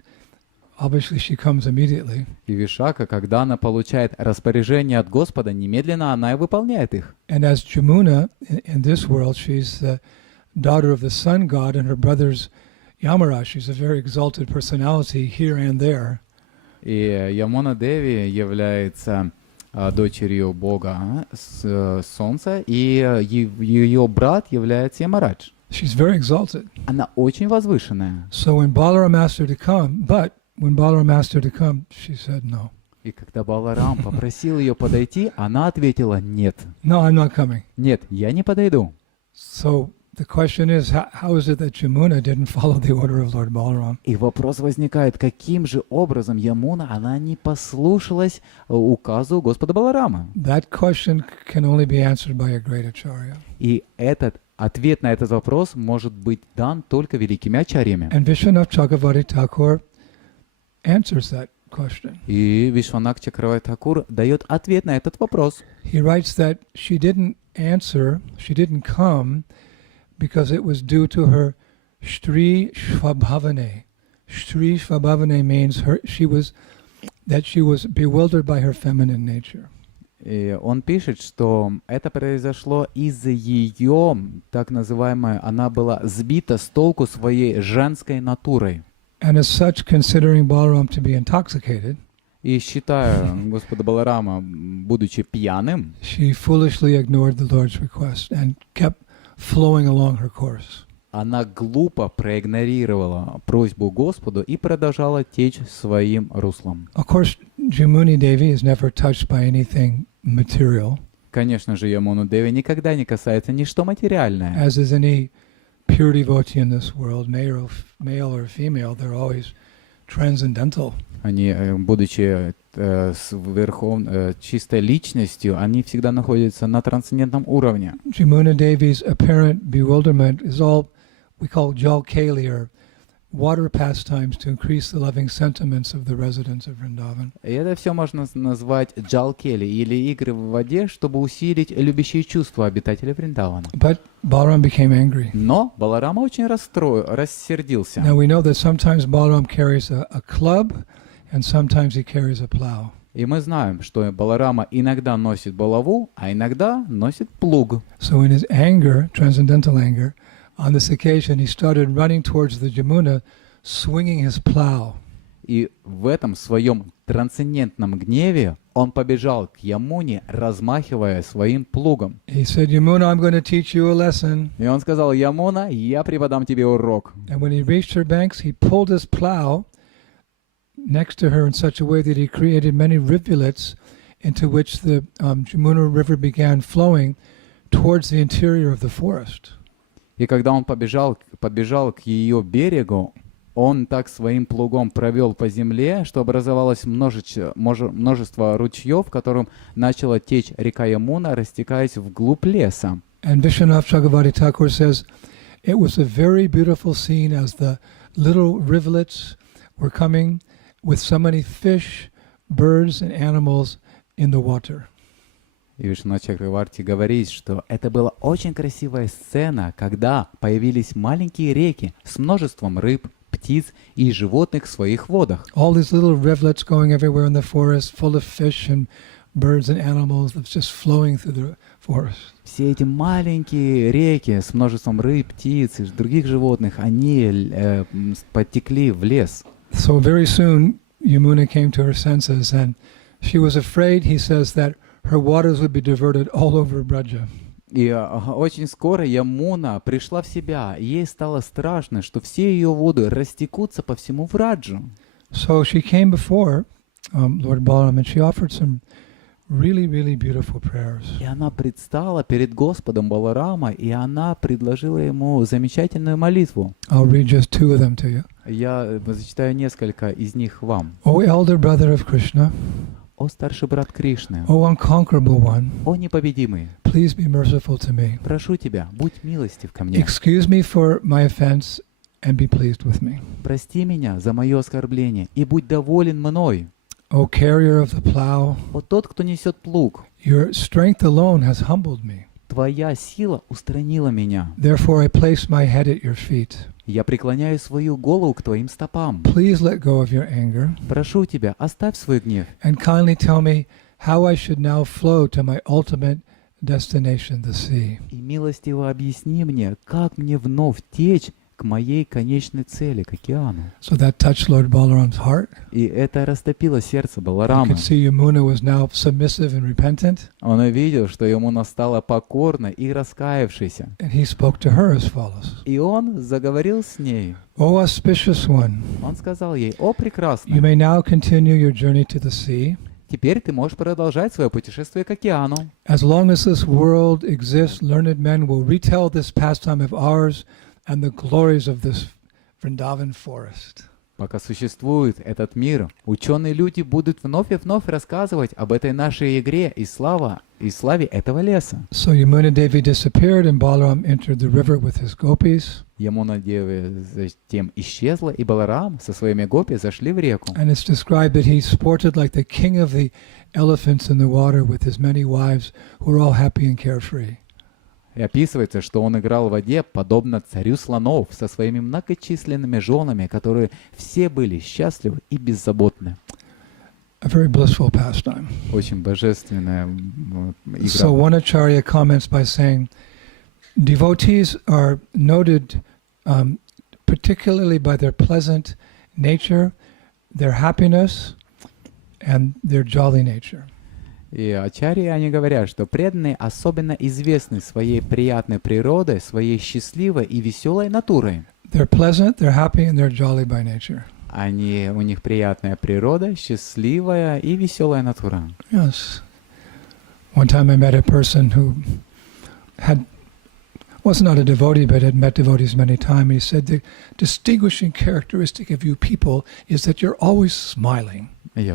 obviously she comes immediately. И Вишака, когда она получает распоряжение от Господа, немедленно она и выполняет их. And as Jamuna, in this world, she's the daughter of the sun god and her brother's Yamaraj. She's a very exalted personality here and there. И Ямуна Деви является дочерью Бога Солнца, и ее брат является Ямарадж. She's very exalted. Она очень возвышенная. So when Balaram asked her to come, when Balaram asked her to come, she said no. И когда Баларам попросил ее подойти, она ответила: «Нет». No, I'm not coming. «Нет, я не подойду». So the question is, how is it that Jamuna didn't follow the order of Lord Balaram? И вопрос возникает, каким же образом Ямуна, она не послушалась указу Господа Баларама? That question can only be answered by a great acharya. И ответ на этот вопрос может быть дан только великими ачарьями. And Vishwanath Chakravarti Thakur answers that question. И Вишванат Чакраварти Thakур дает ответ на этот вопрос. He writes that she didn't come because it was due to her Shri Shvabhavane. Shri Shvabhavane means she was bewildered by her feminine nature. И он пишет, что это произошло из-за ее, так называемой, она была сбита с толку своей женской натурой. And as such, considering Balaram to be intoxicated, И считая Господа Баларама, будучи пьяным, she foolishly ignored the Lord's request and kept flowing along her course. она глупо проигнорировала просьбу Господу и продолжала течь своим руслом. Of course, Jamuni Devi is never touched by anything material. Конечно же, Ямуну Деви никогда не касается ничто материальное. As is any pure devotee in this world, male or female, they're always transcendental. Они, будучи чистой личностью, они всегда находятся на трансцендентном уровне. Jamuna Devi's apparent bewilderment is all we call jalkali, or water pastimes to increase the loving sentiments of the residents of Vrindavan. И это все можно назвать джалкели, или игры в воде, чтобы усилить любящие чувства обитателей Вриндавана. But Balaram became angry. Но Баларама очень рассердился. Now we know that sometimes Balaram carries a club and sometimes he carries a plow. И мы знаем, что Баларама иногда носит булаву, а иногда носит плуг. So in his anger, transcendental anger, on this occasion he started running towards the Jamuna, swinging his plow. И в этом своем трансцендентном гневе он побежал к Ямуне, размахивая своим плугом. He said, Yamuna, I'm going to teach you a lesson. И он сказал: Ямуна, я преподам тебе урок. And when he reached her banks, he pulled his plow next to her in such a way that he created many rivulets into which the Jamuna River began flowing towards the interior of the forest. И когда он побежал к ее берегу, он так своим плугом провел по земле, что образовалось множество ручьев, в котором начала течь река Ямуна, растекаясь вглубь леса. And Vishwanath Chakravarti Thakur says, it was a very beautiful scene as the little rivulets were coming with so many fish, birds and animals in the water. И Вишну Чакраварти говорит, что это была очень красивая сцена, когда появились маленькие реки с множеством рыб, птиц и животных в своих водах. All these little rivulets going everywhere in the forest, full of fish and birds and animals, that's just flowing through the forest. Все эти маленькие реки с множеством рыб, птиц и других животных, они потекли в лес. So very soon Yamuna came to her senses, and she was afraid, he says, that her waters would be diverted all over Braja. И очень скоро Ямуна пришла в себя, и ей стало страшно, что все ее воды растекутся по всему Враджу. So she came before Lord Balaram, and she offered some really, really beautiful prayers. И она предстала перед Господом Баларама, и она предложила ему замечательную молитву. I'll read just two of them to you. Я зачитаю несколько из них вам. O elder brother of Krishna, О старший брат Кришны, O unconquerable one, о непобедимый, please be merciful to me. прошу тебя, будь милостив ко мне. Excuse me for my offense and be pleased with me. Прости меня за мое оскорбление и будь доволен мной. O carrier of the plow, О тот, кто несет плуг, your strength alone has humbled me. твоя сила устранила меня. Therefore I place my head at your feet. Я преклоняю свою голову к твоим стопам. Please let go of your anger Прошу тебя, оставь свой гнев and kindly tell me how I should now flow to my ultimate destination, the sea. и милостиво объясни мне, как мне вновь течь к моей конечной цели, к океану. So that touched Lord Balaram's heart. И это растопило сердце You Баларамы. could see Yamuna was now submissive and repentant, Он увидел, что ему настало покорно и раскаявшийся. and he spoke to her as follows. И он заговорил с ней. O auspicious one, Он сказал ей: «О, you прекрасно! may now continue your journey to the sea. Теперь ты можешь продолжать свое путешествие к океану. As long as this world exists, learned men will retell this pastime of ours and the glories of this Vrindavan forest. Пока существует этот мир, ученые люди будут вновь и вновь рассказывать об этой нашей игре и славе этого леса». So Yamuna Devi disappeared, and Balaram entered the river with his gopis. Ямуна Деви затем исчезла, и Баларам со своими гопи зашли в реку. And it's described that he sported like the king of the elephants in the water with his many wives, who were all happy and carefree. И описывается, что он играл в воде, подобно царю слонов, со своими многочисленными женами, которые все были счастливы и беззаботны. A very blissful pastime. Очень божественная So игра. one acharya comments by saying, devotees are noted particularly by their pleasant nature, their happiness, and their jolly nature. И ачарьи, они говорят, что преданные особенно известны своей приятной природой, своей счастливой и веселой натурой. They're pleasant, they're happy, and they're jolly by nature. У них приятная природа, счастливая и веселая натура. Yes. One time I met a person who was not a devotee, but had met devotees many times. He said the distinguishing characteristic of you people is that you're always smiling.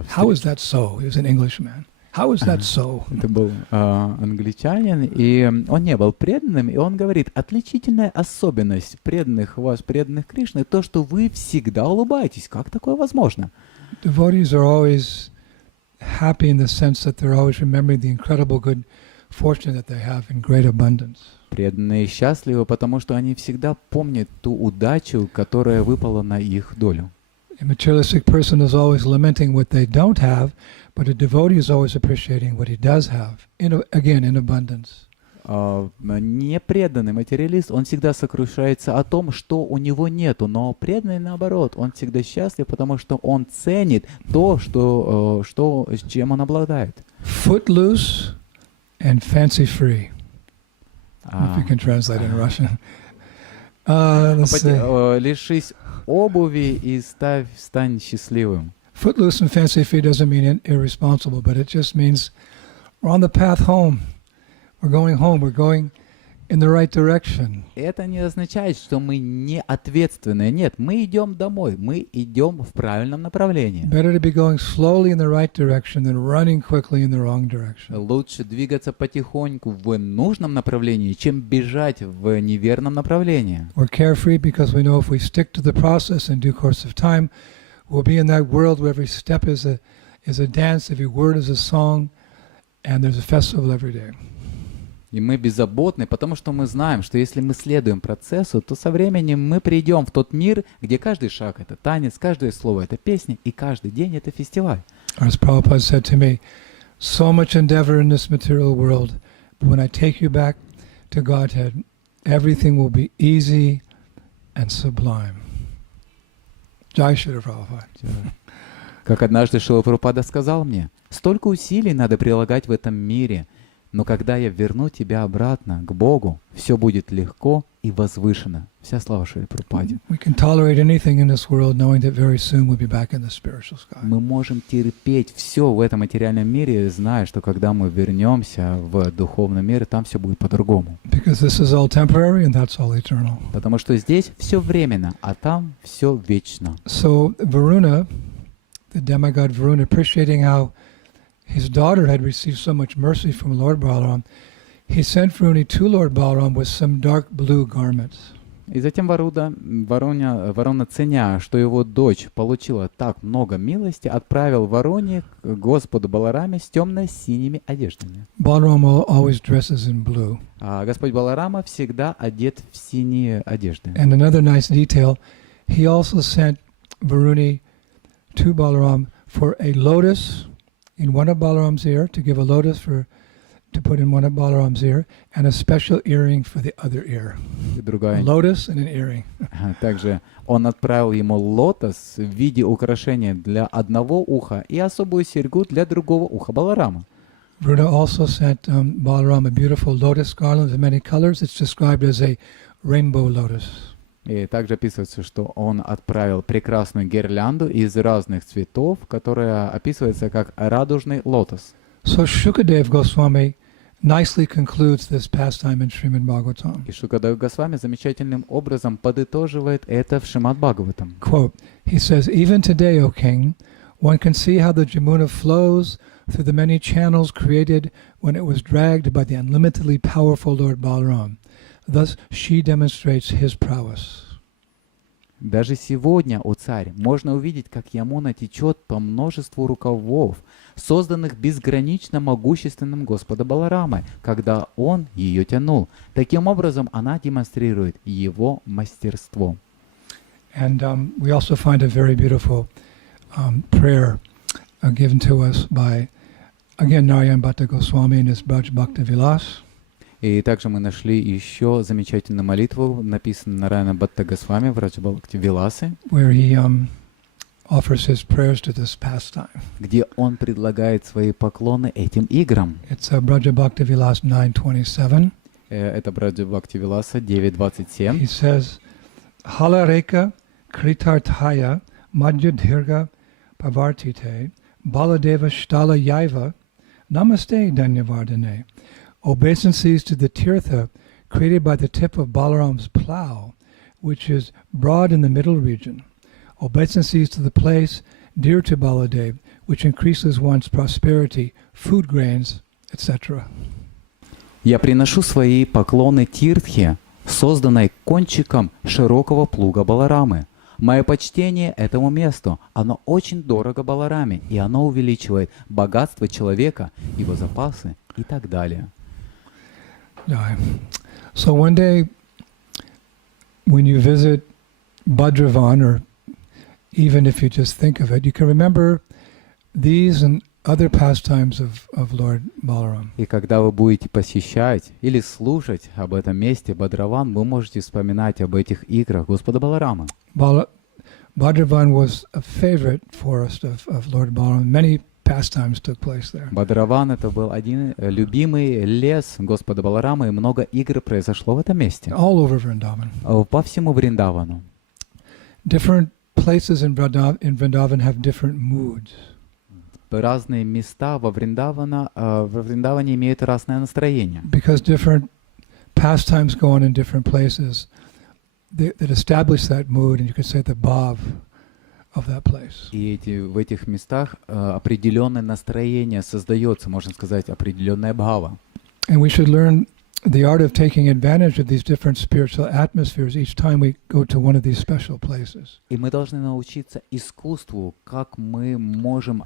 How is that so? He was an Englishman. How is that so? Это был англичанин, и он не был преданным, и он говорит: отличительная особенность преданных Кришны то, что вы всегда улыбаетесь. Как такое возможно? Devotees are always happy in the sense that they're always remembering the incredible good fortune that they have in great abundance. Преданные счастливы, потому что они всегда помнят ту удачу, которая выпала на их долю. A materialistic person is always lamenting what they don't have, but a devotee is always appreciating what he does have, in abundance. непреданный материалист, он всегда сокрушается о том, что у него нету, но преданный наоборот, он всегда счастлив, потому что он ценит то, чем он обладает. Footloose and fancy free. If you can translate in Russian. Let's see. Лишись обуви и стань счастливым. Footloose and fancy free doesn't mean irresponsible, but it just means we're on the path home. We're going home. We're going in the right direction. Это не означает, что мы не ответственные. Нет, мы идем домой. Мы идем в правильном направлении. Better to be going slowly in the right direction than running quickly in the wrong direction. Лучше двигаться потихоньку в нужном направлении, чем бежать в неверном направлении. We're carefree because we know if we stick to the process in due course of time, we'll be in that world where every step is a dance, every word is a song, and there's a festival every day. И мы беззаботны, потому что мы знаем, что если мы следуем процессу, то со временем мы придем в тот мир, где каждый шаг — это танец, каждое слово — это песня, и каждый день — это фестиваль. As Prabhupada said to me, so much endeavor in this material world, but when I take you back to Godhead, everything will be easy and sublime. Jai Shri Prabhupada. Как однажды Шрила Прабхупада сказал мне, столько усилий надо прилагать в этом мире, но когда я верну тебя обратно к Богу, все будет легко и возвышенно. Вся слава Шриле Прабхупаде. Мы можем терпеть все в этом материальном мире, зная, что когда мы вернемся в духовный мир, там все будет по-другому. Потому что здесь все временно, а там все вечно. So Varuna, the demigod Varuna, appreciating how his daughter had received so much mercy from Lord Balaram, he sent Varuni to Lord Balaram with some dark blue garments. И затем Варуна, ценя, что его дочь получила так много милости, отправил Варуне к Господу Балараме с темно-синими одеждами. Balaram always dresses in blue. А Господь Баларама всегда одет в синие одежды. And another nice detail, he also sent Varuni to Balaram for a lotus in one of Balaram's ear, to give a lotus to put in one of Balaram's ear, and a special earring for the other ear. A lotus and an earring. Также он отправил ему лотос в виде украшения для одного уха и особую серьгу для другого уха Баларама. Varuna also sent Balaram a beautiful lotus garland of many colors. It's described as a rainbow lotus. И также описывается, что он отправил прекрасную гирлянду из разных цветов, которая описывается как радужный лотос. So Shukadev Goswami nicely concludes this pastime in Srimad Bhagavatam. И Шукадев Госвами замечательным образом подытоживает это в Шримад Бхагаватам. Quote, he says, even today, O king, one can see how the Jamuna flows through the many channels created when it was dragged by the unlimitedly powerful Lord Balaram. Thus she demonstrates his prowess. Даже сегодня, о царь, можно увидеть, как Ямуна течет по множеству рукавов, созданных безгранично могущественным Господа Баларамой, когда он ее тянул. Таким образом, она демонстрирует его мастерство. And we also find a very beautiful prayer given to us by, again, Narayana Bhatta Goswami in his Braj Bhakti Vilas. И также мы нашли еще замечательную молитву, написанную Нараяна Бхатта Госвами в Браджа Бхакти Виласе, where he offers his prayers to this pastime. Где он предлагает свои поклоны этим играм. It's Braja Bhakti Vilas 9:27. Это Браджа Бхакти Виласа 9:27. He says, Halareka kritarthaya madhyadhirga pavartite baladeva shtala yaiva namaste danyavardane. Obeisances to the tirtha created by the tip of Balaram's plow, which is broad in the middle region. Obeisances to the place dear to Baladev, which increases one's prosperity, food grains, etc. Я приношу свои поклоны Тиртхе, созданной кончиком широкого плуга Баларамы. Мое почтение этому месту, оно очень дорого Балараме, и оно увеличивает богатство человека, его запасы и так далее. So one day, when you visit Bhadravan, or even if you just think of it, you can remember these and other pastimes of Lord Balaram. И когда вы будете посещать или слушать об этом месте Бадраван, вы можете вспоминать об этих играх Господа Баларама. Bhadravan was a favorite forest of Lord Balaram. Many pastimes took place there. Бадраван — это был один любимый лес Господа Баларама, и много игр произошло в этом месте. All over Vrindavan. По всему Вриндавану. Different places in Vrindavan have different moods. Разные места во Вриндаване имеют разное настроение. Because different pastimes go on in different places that establish that mood, and you could say the bhav of that place. И в этих местах определенное настроение создается, можно сказать, определенная бхава. And we should learn the art of taking advantage of these different spiritual atmospheres each time we go to one of these special places. И мы должны научиться искусству, как мы можем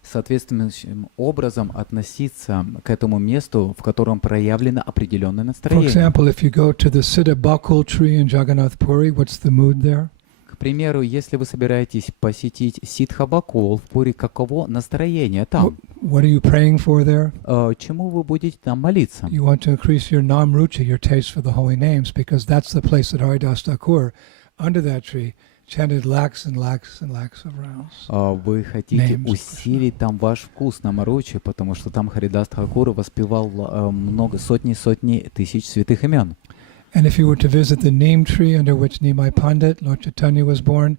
соответствующим образом относиться к этому месту, в котором проявлено определенное For настроение. example, if you go to the Siddha Bakul tree in Jagannath Puri, what's the mood there? К примеру, если вы собираетесь посетить Сидха Бакул в Пури, каково настроение там? What are you praying for there? Чему вы будете там молиться? You want to increase your namruchi, your taste for the holy names, because that's the place that Haridas Thakur, under that tree, chanted lakhs and lakhs and lakhs of rounds. Вы хотите усилить там ваш вкус на Маручи, потому что там Харидас Тхакур воспевал сотни тысяч святых имен. And if you were to visit the neem tree under which Nimai Pandit, Lord Chaitanya, was born,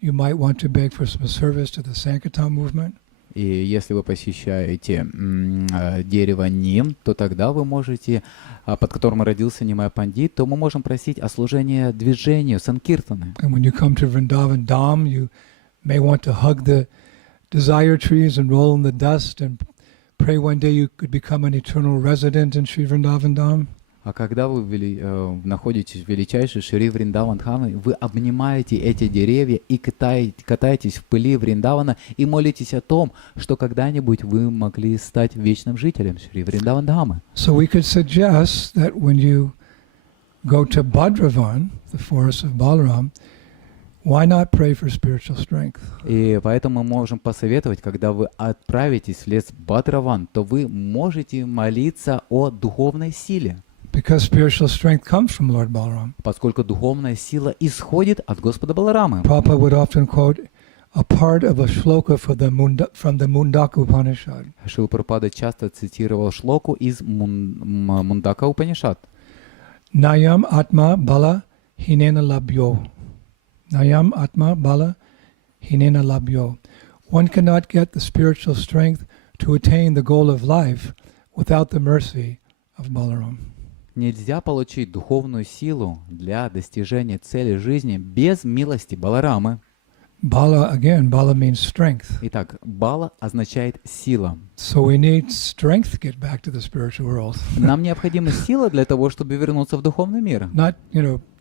you might want to beg for some service to the Sankirtan movement. И если вы посещаете дерево Ним, то тогда вы можете, под которым родился Нимай Пандит, то мы можем просить о служении движению Санкиртаны. And when you come to Vrindavan Dham, you may want to hug the desire trees and roll in the dust and pray one day you could become an eternal resident in Sri Vrindavan Dham. А когда вы находитесь в величайшей Шри Вриндаван Дхаме, вы обнимаете эти деревья и катаетесь в пыли Вриндавана и молитесь о том, что когда-нибудь вы могли стать вечным жителем Шри Вриндаван Дхамы. So we could suggest that when you go to Bhadravan, the forest of Balaram, why not pray for spiritual strength? И поэтому мы можем посоветовать, когда вы отправитесь в лес Бадраван, то вы можете молиться о духовной силе. Because spiritual strength comes from Lord Balaram. Поскольку духовная сила исходит от Господа Баларамы. Prabhupada would often quote a part of a shloka from the Mundaka Upanishad. Шрила Прабхупада часто цитировал шлоку из Мундака Упанишад. Nayam atma bala hinena labhyo. Nayam atma bala hinena labhyo. One cannot get the spiritual strength to attain the goal of life without the mercy of Balaram. Нельзя получить духовную силу для достижения цели жизни без милости Баларамы. Bala, again, bala means strength. Итак, бала означает сила. So we need strength to get back to the spiritual world. Нам необходима сила для того, чтобы вернуться в духовный мир. Not,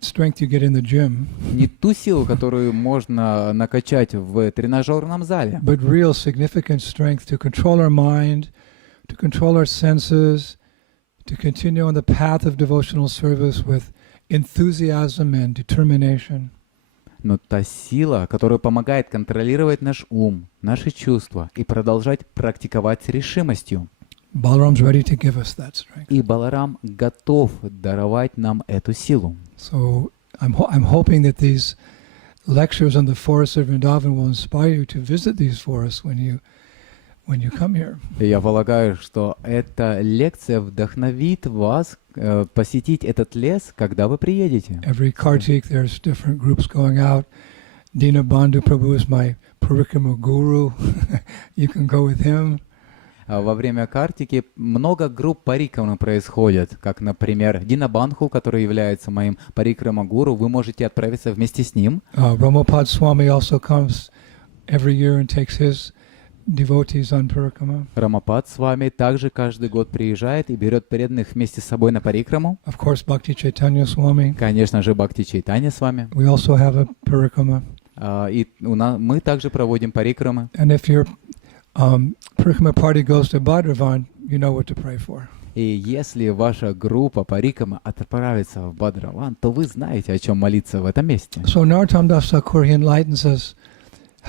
strength you get in the gym. Не ту силу, которую можно накачать в тренажерном зале. But real significant strength to control our mind, to control our senses, to continue on the path of devotional service with enthusiasm and determination. Но та сила, которая помогает контролировать наш ум, наши чувства и продолжать практиковать с решимостью. Balaram's ready to give us that strength. И Баларам готов даровать нам эту силу. So I'm hoping that these lectures on the forests of Vrindavan will inspire you to visit these forests when you come here. Я полагаю, что эта лекция вдохновит вас посетить этот лес, когда вы приедете. Every Kartik, there's different groups going out. Dinabandhu Prabhu is my Parikrama guru. You can go with him. Во время картики много групп парикрамы происходит, как, например, Динабандху, который является моим парикрама-гуру. Вы можете отправиться вместе с ним. Brahmapad Swami also comes every year and takes his devotees on parikrama. Рамапад Свами также каждый год приезжает и берет преданных вместе с собой на парикраму. Of course, Bhakti Chaitanya Swami. Конечно же, Бхакти Чайтанья с вами. We also have a parikrama. И мы также проводим парикрамы. And if your parikrama party goes to Bhadravan, you know what to pray for. И если ваша группа парикама отправится в Бадраван, то вы знаете, о чем молиться в этом месте. So Narottam Das Thakur, he enlightens us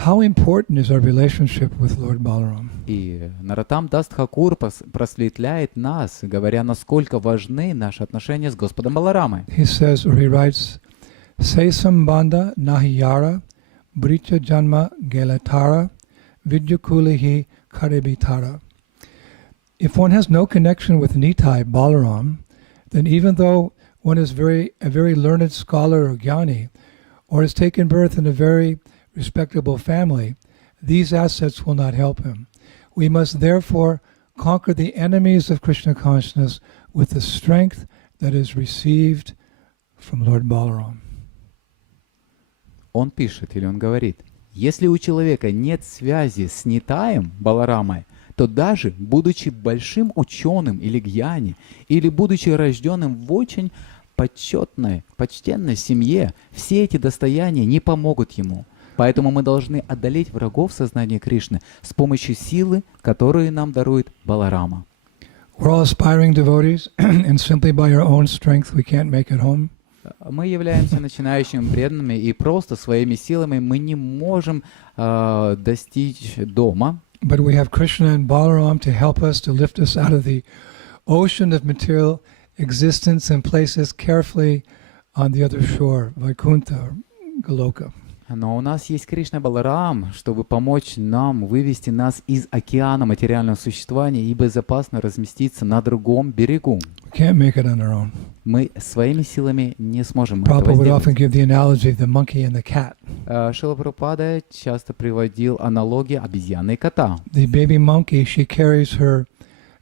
how important is our relationship with Lord Balaram? И Нароттам Дас Тхакур просветляет нас, говоря, насколько важны наши отношения с Господом Баларамой. He says, or he writes, Se sambandha nahiyara, bricha janma gelatara, vidyakulihi karibitara. If one has no connection with Nitai Balaram, then even though one is a very learned scholar or jnani, or has taken birth in a very respectable family, these assets will not help him. We must therefore conquer the enemies of Krishna consciousness with the strength that is received from Lord Balaram. Он пишет, или он говорит, если у человека нет связи с Нитаем Баларамой, то даже будучи большим ученым или гьяни, или будучи рожденным в очень почтенной семье, все эти достояния не помогут ему. Поэтому мы должны одолеть врагов сознания Кришны с помощью силы, которую нам дарует Баларама. We're all aspiring devotees, and simply by our own strength we can't make it home. Мы являемся начинающими преданными, и просто своими силами мы не можем достичь дома. But we have Krishna and Balaram to help us, to lift us out of the ocean of material existence and place us carefully on the other shore, Vaikuntha or Goloka. Но у нас есть Кришна Баларам, чтобы помочь нам вывести нас из океана материального существования и безопасно разместиться на другом берегу. We can't make it on our own. Мы своими силами не сможем этого Prabhupada would сделать. often give the analogy of the monkey and the cat. Шрила Прабхупада часто приводил аналогию обезьяны и кота. The baby monkey, she carries her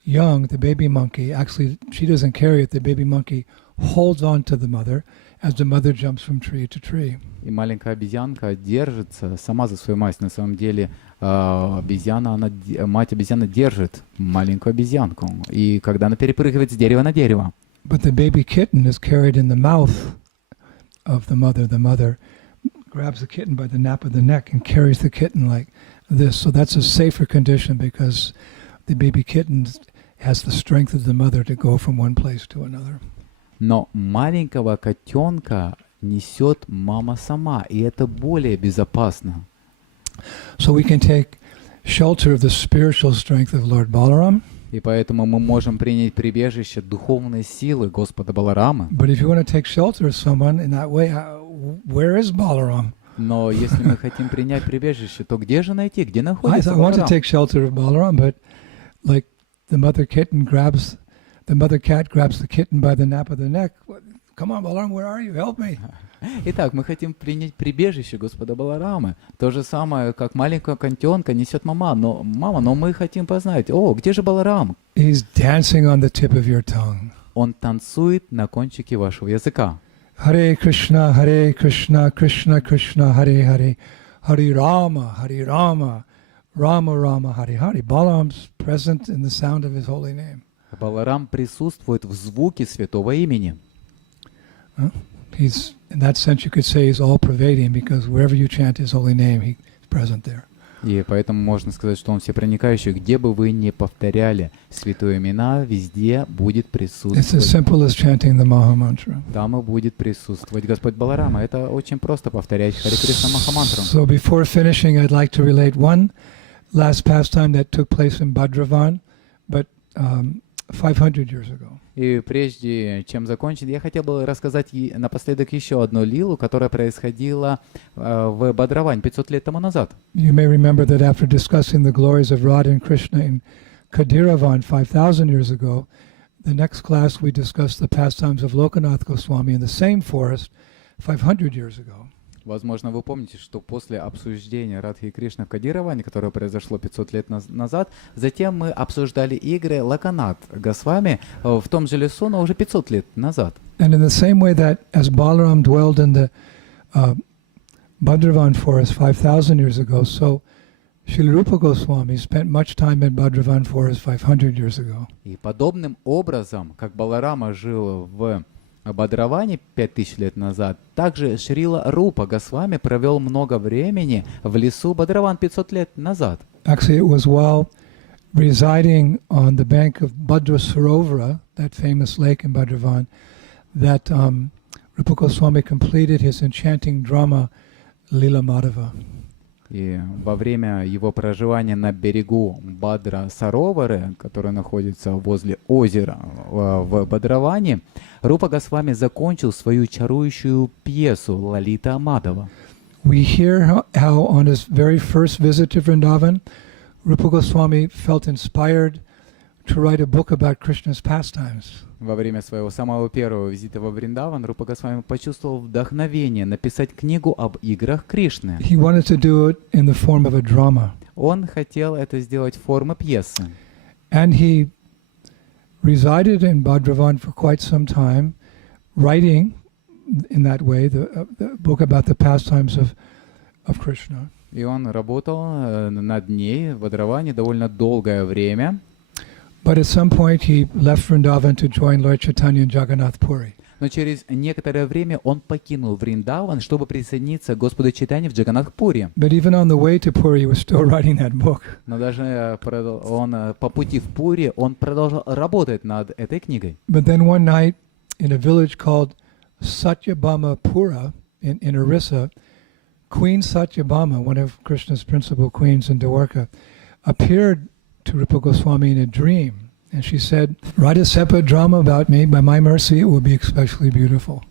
young, the baby monkey. Actually, she doesn't carry it. The baby monkey holds on to the mother as the mother jumps from tree to tree. И маленькая обезьянка держится сама за свою мать. На самом деле мать обезьяна держит маленькую обезьянку. И когда она перепрыгивает с дерева на дерево. But the baby kitten is carried in the mouth of the mother. The mother grabs the kitten by the nape of the neck and carries the kitten like this. So that's a safer condition because the baby kitten has the strength of the mother to go from one place to another. Но маленького котенка несет мама сама, и это более безопасно. So we can take shelter of the spiritual strength of Lord Balaram. И поэтому мы можем принять прибежище духовной силы Господа Баларама. But if you want to take shelter of someone in that way, where is Balaram? Но если мы хотим принять прибежище, то где же найти, где I находится want to Баларам? take shelter of Balaram, but like the mother cat grabs the kitten by the nape of the neck. Come on, Balaram, where are you? Help me. Итак, мы хотим принять прибежище Господа Баларамы. То же самое, как маленького котенка несет мама, но мы хотим познать, где же Баларам? He's dancing on the tip of your tongue. Он танцует на кончике вашего языка. Hare Krishna, Krishna Krishna, Hare Hare, Hare Rama, Rama Rama, Hare Hare. Balaram's present in the sound of his holy name. Баларам присутствует в звуке святого имени. He's, in that sense, you could say he's all-pervading because wherever you chant his holy name, he's present there. И поэтому можно сказать, что он всепроникающий. Где бы вы ни повторяли святые имена, везде будет It's as присутствовать. simple as chanting the Maha Mantra. Там и будет присутствовать Господь Баларама. Это очень просто повторять Харе Кришна Махамантру. So before finishing, I'd like to relate one last pastime that took place in Bhadravan, but 500 years ago. И прежде чем закончить, я хотел бы рассказать напоследок еще одну лилу, которая происходила в Бадраване 500 лет тому назад. You may remember that after discussing the glories of Radha and Krishna in Kadiravan 5,000 years ago, the next class we discussed the pastimes of Lokanath Goswami in the same forest 500 years ago. Возможно, вы помните, что после обсуждения Радхи и Кришны в Кадироване, которое произошло 500 лет назад, затем мы обсуждали игры Локанат Госвами в том же лесу, но уже 500 лет назад. And in the same way that as Balaram dwelled in the Bhadravan forest 5,000 years ago, so Srila Rupa Goswami spent much time in Bhadravan forest 500 years ago. И подобным образом, как Баларама жил в Бадраване 5000 лет назад, также Шрила Рупа Госвами провел много времени в лесу Бадраван 500 лет назад. Actually, it was while residing on the bank of Bhadra Sarovara, that famous lake in Bhadravan, that Rupa Goswami completed his enchanting drama, Lila Madhava. И во время его проживания на берегу Бадра-Саровары, который находится возле озера в Бадраване, Рупа Госвами закончил свою чарующую пьесу «Лалита Мадава». We hear how on his very first visit to Vrindavan, Rupa Goswami felt inspired to write a book about Krishna's pastimes. Во время своего самого первого визита во Вриндаван Рупа Госвами почувствовал вдохновение написать книгу об играх Кришны. He wanted to do it in the form of a drama. Он хотел это сделать в форме пьесы. And he resided in Bhadravan for quite some time, writing in that way the book about the pastimes of Krishna. И он работал над ней в Бадраване довольно долгое время. But at some point he left Vrindavan to join Lord Chaitanya in Jagannath Puri. Но через некоторое время он покинул Вриндаван, чтобы присоединиться к Господу Чайтанье в Джаганнат-Пури. But even on the way to Puri, he was still writing that book. Но даже он по пути в Пури, он продолжал работать над этой книгой. But then one night in a village called Satyabhama Pura in Orissa, Queen Satyabhama, one of Krishna's principal queens in Dwarka, appeared to Rupa Goswami in a dream. And she said, write a separate drama about me. By my mercy, it will be especially beautiful.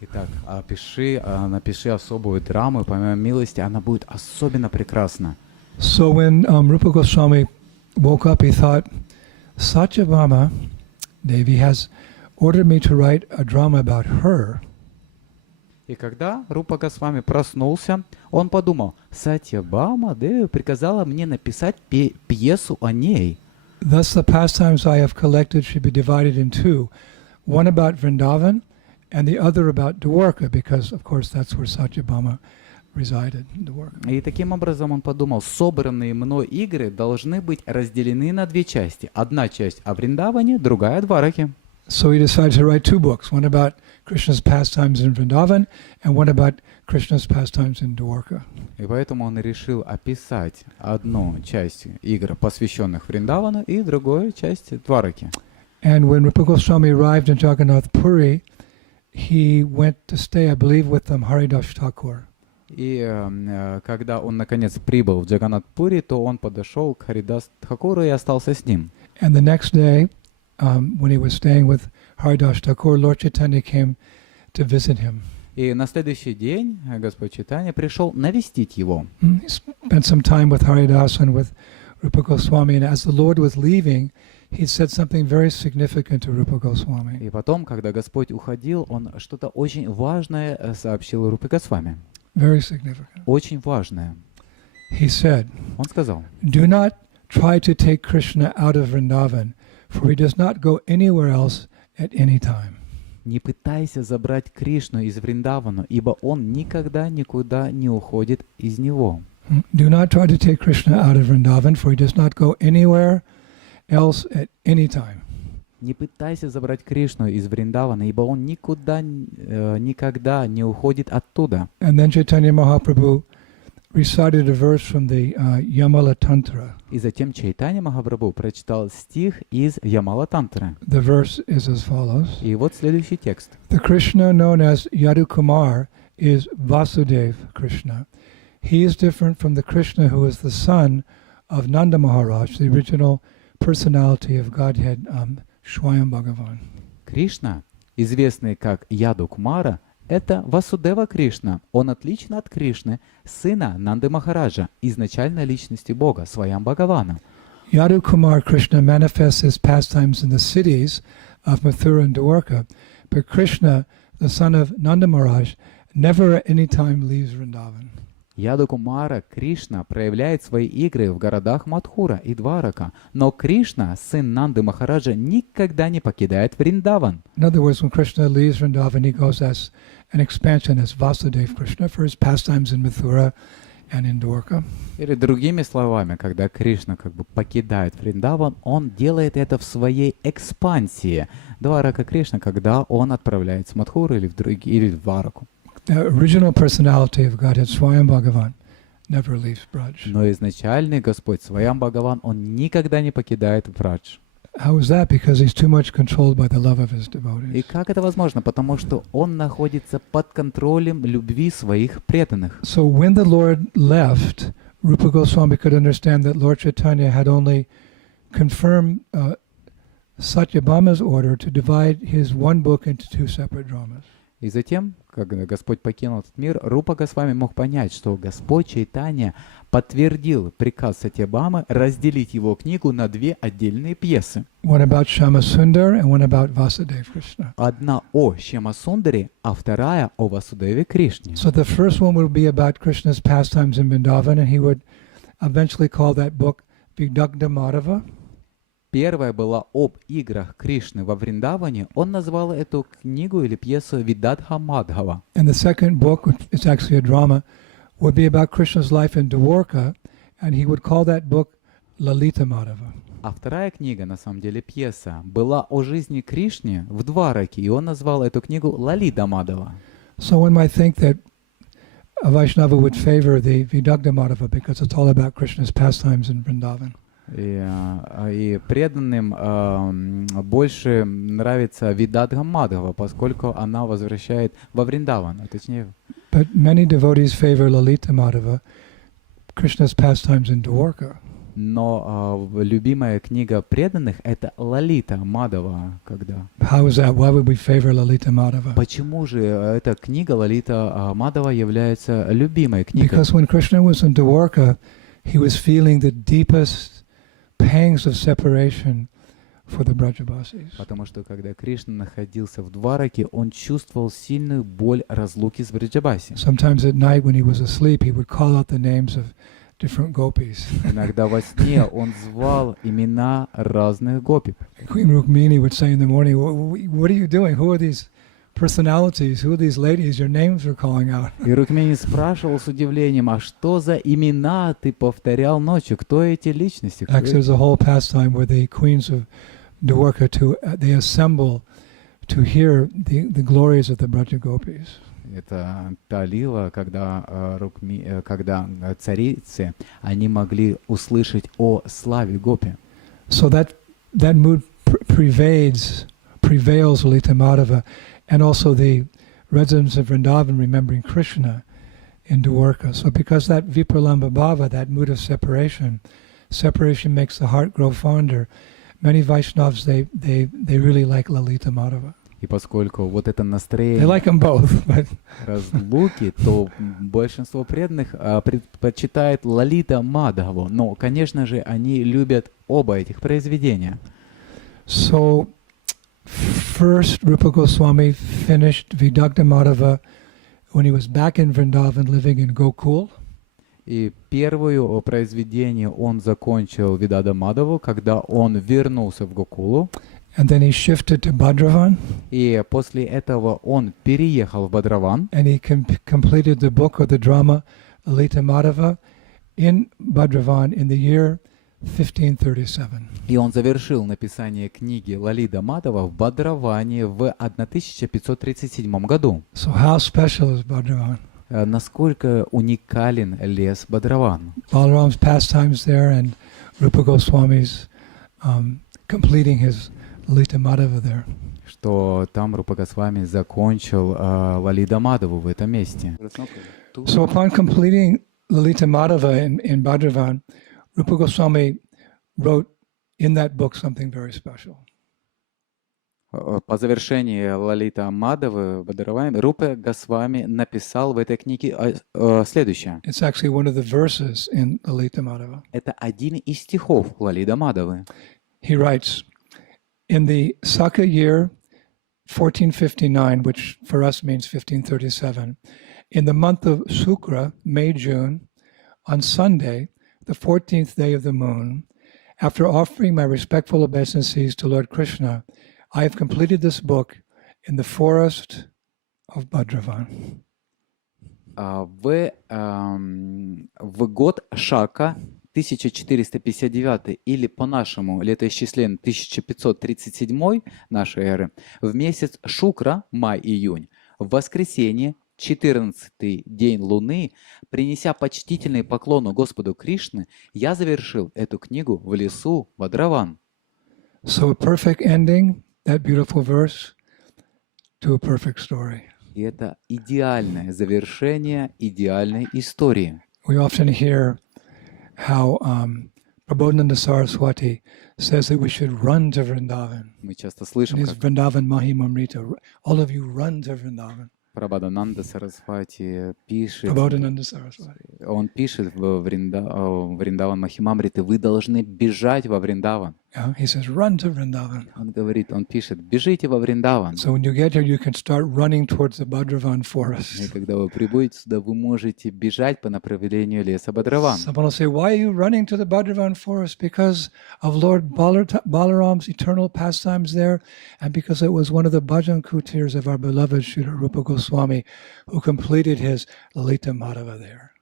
Итак, напиши особую драму, и по моей милости она будет особенно прекрасна. So when Rupa Goswami woke up, he thought, Satyabhama Devi has ordered me to write a drama about her. И когда Рупа Госвами проснулся, он подумал, Сатьябхама Деви приказала мне написать пьесу о ней. Thus the pastimes I have collected should be divided in two, one about Vrindavan and the other about Dwarka, because of course that's where Satyabhama resided, Dwarka. И таким образом он подумал, собранные мной игры должны быть разделены на две части. Одна часть о Вриндаване, другая о Двараке. So he decided to write two books, one about Krishna's pastimes in Vrindavan and one about Krishna's pastimes in Dwarka. И поэтому он решил описать одну часть игр, посвященных Вриндавану, и другую часть Двараки. And when Rupa Goswami arrived in Jagannath Puri, he went to stay, I believe, with Haridas Thakur. И когда он наконец прибыл в Джаганнат-Пури, то он подошел к Харидас Тхакуру и остался с ним. And the next day, when he was staying with Haridas Thakur, Lord Chaitanya came to visit him. И на следующий день Господь Чайтанья пришел навестить его. He spent some time with Haridas and with Rupa Goswami, and as the Lord was leaving, he said something very significant to Rupa Goswami. И потом, когда Господь уходил, он что-то очень важное сообщил Рупе Госвами. Very significant. Очень важное. He said, Он сказал, do not try to take Krishna out of Vrindavan, for he does not go anywhere else at any time. не пытайся забрать Кришну из Вриндавану, ибо он никогда никуда не уходит из него. Do not try to take Krishna out of Vrindavan, for he does not go anywhere else at any time. Не пытайся забрать Кришну из Вриндавана, ибо он никуда, никогда не уходит оттуда. And then Chaitanya Mahaprabhu recited a verse from the Yamala Tantra. И затем Чайтанья Махапрабху прочитал стих из Ямала Тантры. The verse is as follows. И вот следующий текст. The Krishna known as Yadukumar is Vasudev Krishna. He is different from the Krishna who is the son of Nanda Maharaj, the original personality of Godhead, Swayam Bhagavan. Кришна, известный как Яду Кумара, это Васудева Кришна. Он отличен от Кришны, сына Нанды Махараджа, изначальной личности Бога, Сваям Бхагавана. Yadu Kumar Krishna manifests his pastimes in the cities of Mathura and Dwarka, but Krishna, the son of Nanda Maharaj, never at any time leaves Vrindavan. Яду Кумара Кришна проявляет свои игры в городах Мадхура и Дварака, но Кришна, сын Нанды Махараджа, никогда не покидает Вриндаван. In other words, when Krishna leaves Vrindavan, he goes as an expansion as Vasudev Krishna for his pastimes in Mathura and in Dwarka. Или другими словами, когда Кришна как бы покидает Вриндаван, он делает это в своей экспансии. Дварака Кришна, когда он отправляется в Мадхуру или в Двараку. The original personality of Godhead, Swayam Bhagavan, never leaves Braj. Но изначальный Господь, Сваям Бхагаван, он никогда не покидает Брадж. How is that? Because he's too much controlled by the love of his И devotees. как это возможно? Потому что он находится под контролем любви своих преданных. So when the Lord left, Rupa Goswami could understand that Lord Chaitanya had only confirmed Satyabhama's order to divide his one book into two separate dramas. И затем, когда Господь покинул этот мир, Рупа Госвами мог понять, что Господь Чайтанья подтвердил приказ Сатьябамы разделить его книгу на две отдельные пьесы. One about Shyamasundar and one about Vasudeva Krishna. Одна о Шьямасундаре, а вторая о Васудеве Кришне. So the first one would be about Krishna's pastimes in Vrindavan, and he would eventually call that book Vidagdha Madhava. Первая была об играх Кришны во Вриндаване. Он назвал эту книгу или пьесу Видадха Мадхава. And the second book, which is actually a drama, would be about Krishna's life in Dwarka, and he would call that book Lalita Madhava. А вторая книга, на самом деле пьеса, была о жизни Кришны в Двараке, и он назвал эту книгу Лалита Мадхава. So one might think that a Vaishnava would favor the Vidagdha Madhava because it's all about Krishna's pastimes in Vrindavan. И преданным больше нравится Видадха Мадхава, поскольку она возвращает во Вриндаван, точнее. But many devotees favor Lalita Madhava, Krishna's pastimes in Dwarka. Но любимая книга преданных — это Лалита Мадхава. Когда? How is that? Why would we favor Lalita Madhava? Почему же эта книга Лалита Мадхава является любимой книгой? Because when Krishna was in Dwarka, he was feeling the deepest pangs of separation for the Brajavasis. Потому что когда Кришна находился в Двараке, он чувствовал сильную боль разлуки с Бриджабаси. Sometimes at night when he was asleep, he would call out the names of different gopis. Иногда во сне он звал имена разных гопи. Queen Rukmini would say in the morning, "What are you doing? Who are these personalities? Who are these ladies? Your names are calling out." И Рукмини спрашивал с удивлением, а что за имена ты повторял ночью? Кто эти личности? Actually, there's a whole pastime where the queens of Dwarka they assemble to hear the glories of the Braja Gopis. Это та лила, когда царицы, они могли услышать о славе гопи. So that mood prevails Lalita Madhava, and also the residents of Vrindavan remembering Krishna in Dwarka. So because that vipralamba bhava, that mood of separation makes the heart grow fonder. Many Vaishnavas, they really like Lalita Madhava. И поскольку вот это They настроение like them both, but разлуки, то большинство преданных предпочитает Лалита Мадхаву. Но, конечно же, они любят оба этих произведения. So first, Rupa Goswami finished Vidagdha Madhava when he was back in Vrindavan living in Gokul. И первое произведение он закончил Видада Мадхаву, когда он вернулся в Гокулу. And then he shifted to Bhadravan. И после этого он переехал в Бадраван. And he completed the book or the drama Lalita Madhava in Bhadravan in the year 1537. И он завершил написание книги Лалита Мадхава в Бадраване в 1537 году. So how special is Bhadravan? Насколько уникален лес Бадраван. Balaram's pastimes there and Rupa Goswami's completing his Lalita Madhava there. Что там Рупа Госвами закончил Лалита Мадхаву в этом месте. So upon completing Lalita Madhava in Bhadravan, Rupa Goswami wrote in that book something very special. По завершении Лалита Мадхавы в Бадраване Рупа Госвами написал в этой книге следующее. It's actually one of the verses in Lalita Madhava. Это один из стихов Лалита Мадхавы. He writes, in the Saka year 1459, which for us means 1537, in the month of Sukra, May, June, on Sunday, the 14th day of the moon, after offering my respectful obeisances to Lord Krishna, I have completed this book in the forest of Bhadravan. В год Шака 1459 или по нашему летоисчислению 1537 нашей эры, в месяц Шукра, май-июнь, в воскресенье, 14-й день Луны, принеся почтительные поклоны Господу Кришны, я завершил эту книгу в лесу Бадраван. So a perfect ending, that beautiful verse, to a perfect story. И это идеальное завершение идеальной истории. We often hear how Prabodhananda Saraswati says that we should run to Vrindavan. Мы часто In слышим, his как Vrindavan Mahimamrita, all of you run to Vrindavan. Прабхадананда Сарасвати пишет, Prabodhananda Saraswati. он пишет в Вриндаван Махимамриты, вы должны бежать во Вриндаван. Yeah, he says, run to Vrindavan. Он говорит, он пишет, бежите во Вриндаван. So when you get here, you can start running towards the Bhadravan И forest. когда вы прибудете сюда, вы можете бежать по направлению леса Бадраван. Someone will say, why are you running to the Bhadravan forest? Because of Lord Balaram's eternal pastimes there, and because it was one of the bhajan kutirs of our beloved Srila Rupa Goswami who completed his Lalita Madhava there.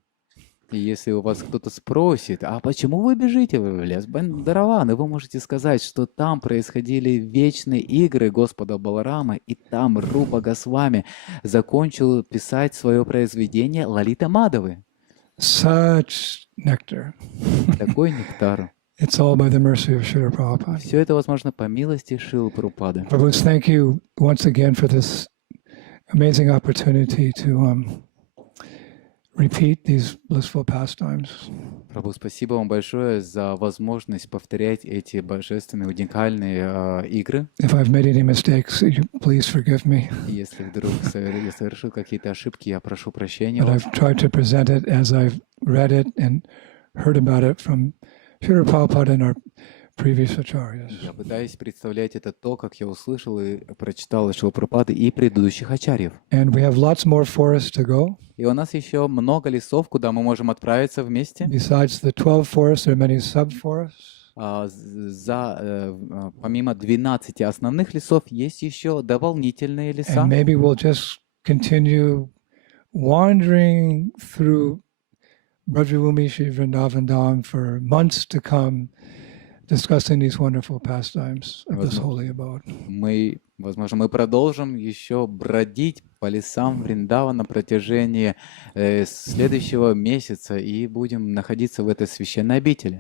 И если у вас кто-то спросит, а почему вы бежите в лес Бадраван, и вы можете сказать, что там происходили вечные игры Господа Баларама, и там Рупа Госвами закончил писать свое произведение Лалита Мадавы. Such nectar. Такой нектар. It's all by the mercy of Srila Prabhupada. Все это возможно по милости Шрилы Прабхупады. Prabhu, thank you once again for this amazing opportunity to repeat these blissful pastimes. Прабху, спасибо вам большое за возможность повторять эти божественные, уникальные игры. If I've made any mistakes, please forgive me. И если вдруг я совершил какие-то ошибки, я прошу прощения. But I've tried to present it as I've read it and heard about it from Srila Prabhupada and our previous acharyas. Я пытаюсь представлять это то, как я услышал и прочитал Шрилы Прабхупады и предыдущих ачарьев. And we have lots more forests to go. И у нас еще много лесов, куда мы можем отправиться вместе. Besides the 12 forests, there are many sub-forests. Помимо 12 основных лесов, есть еще дополнительные леса. And maybe we'll just continue wandering through Brajavumi Shri Vrindavan Dham for months to come, discussing these wonderful pastimes of this holy abode. Возможно, мы продолжим еще бродить по лесам Вриндавана на протяжении следующего месяца и будем находиться в этой священной обители.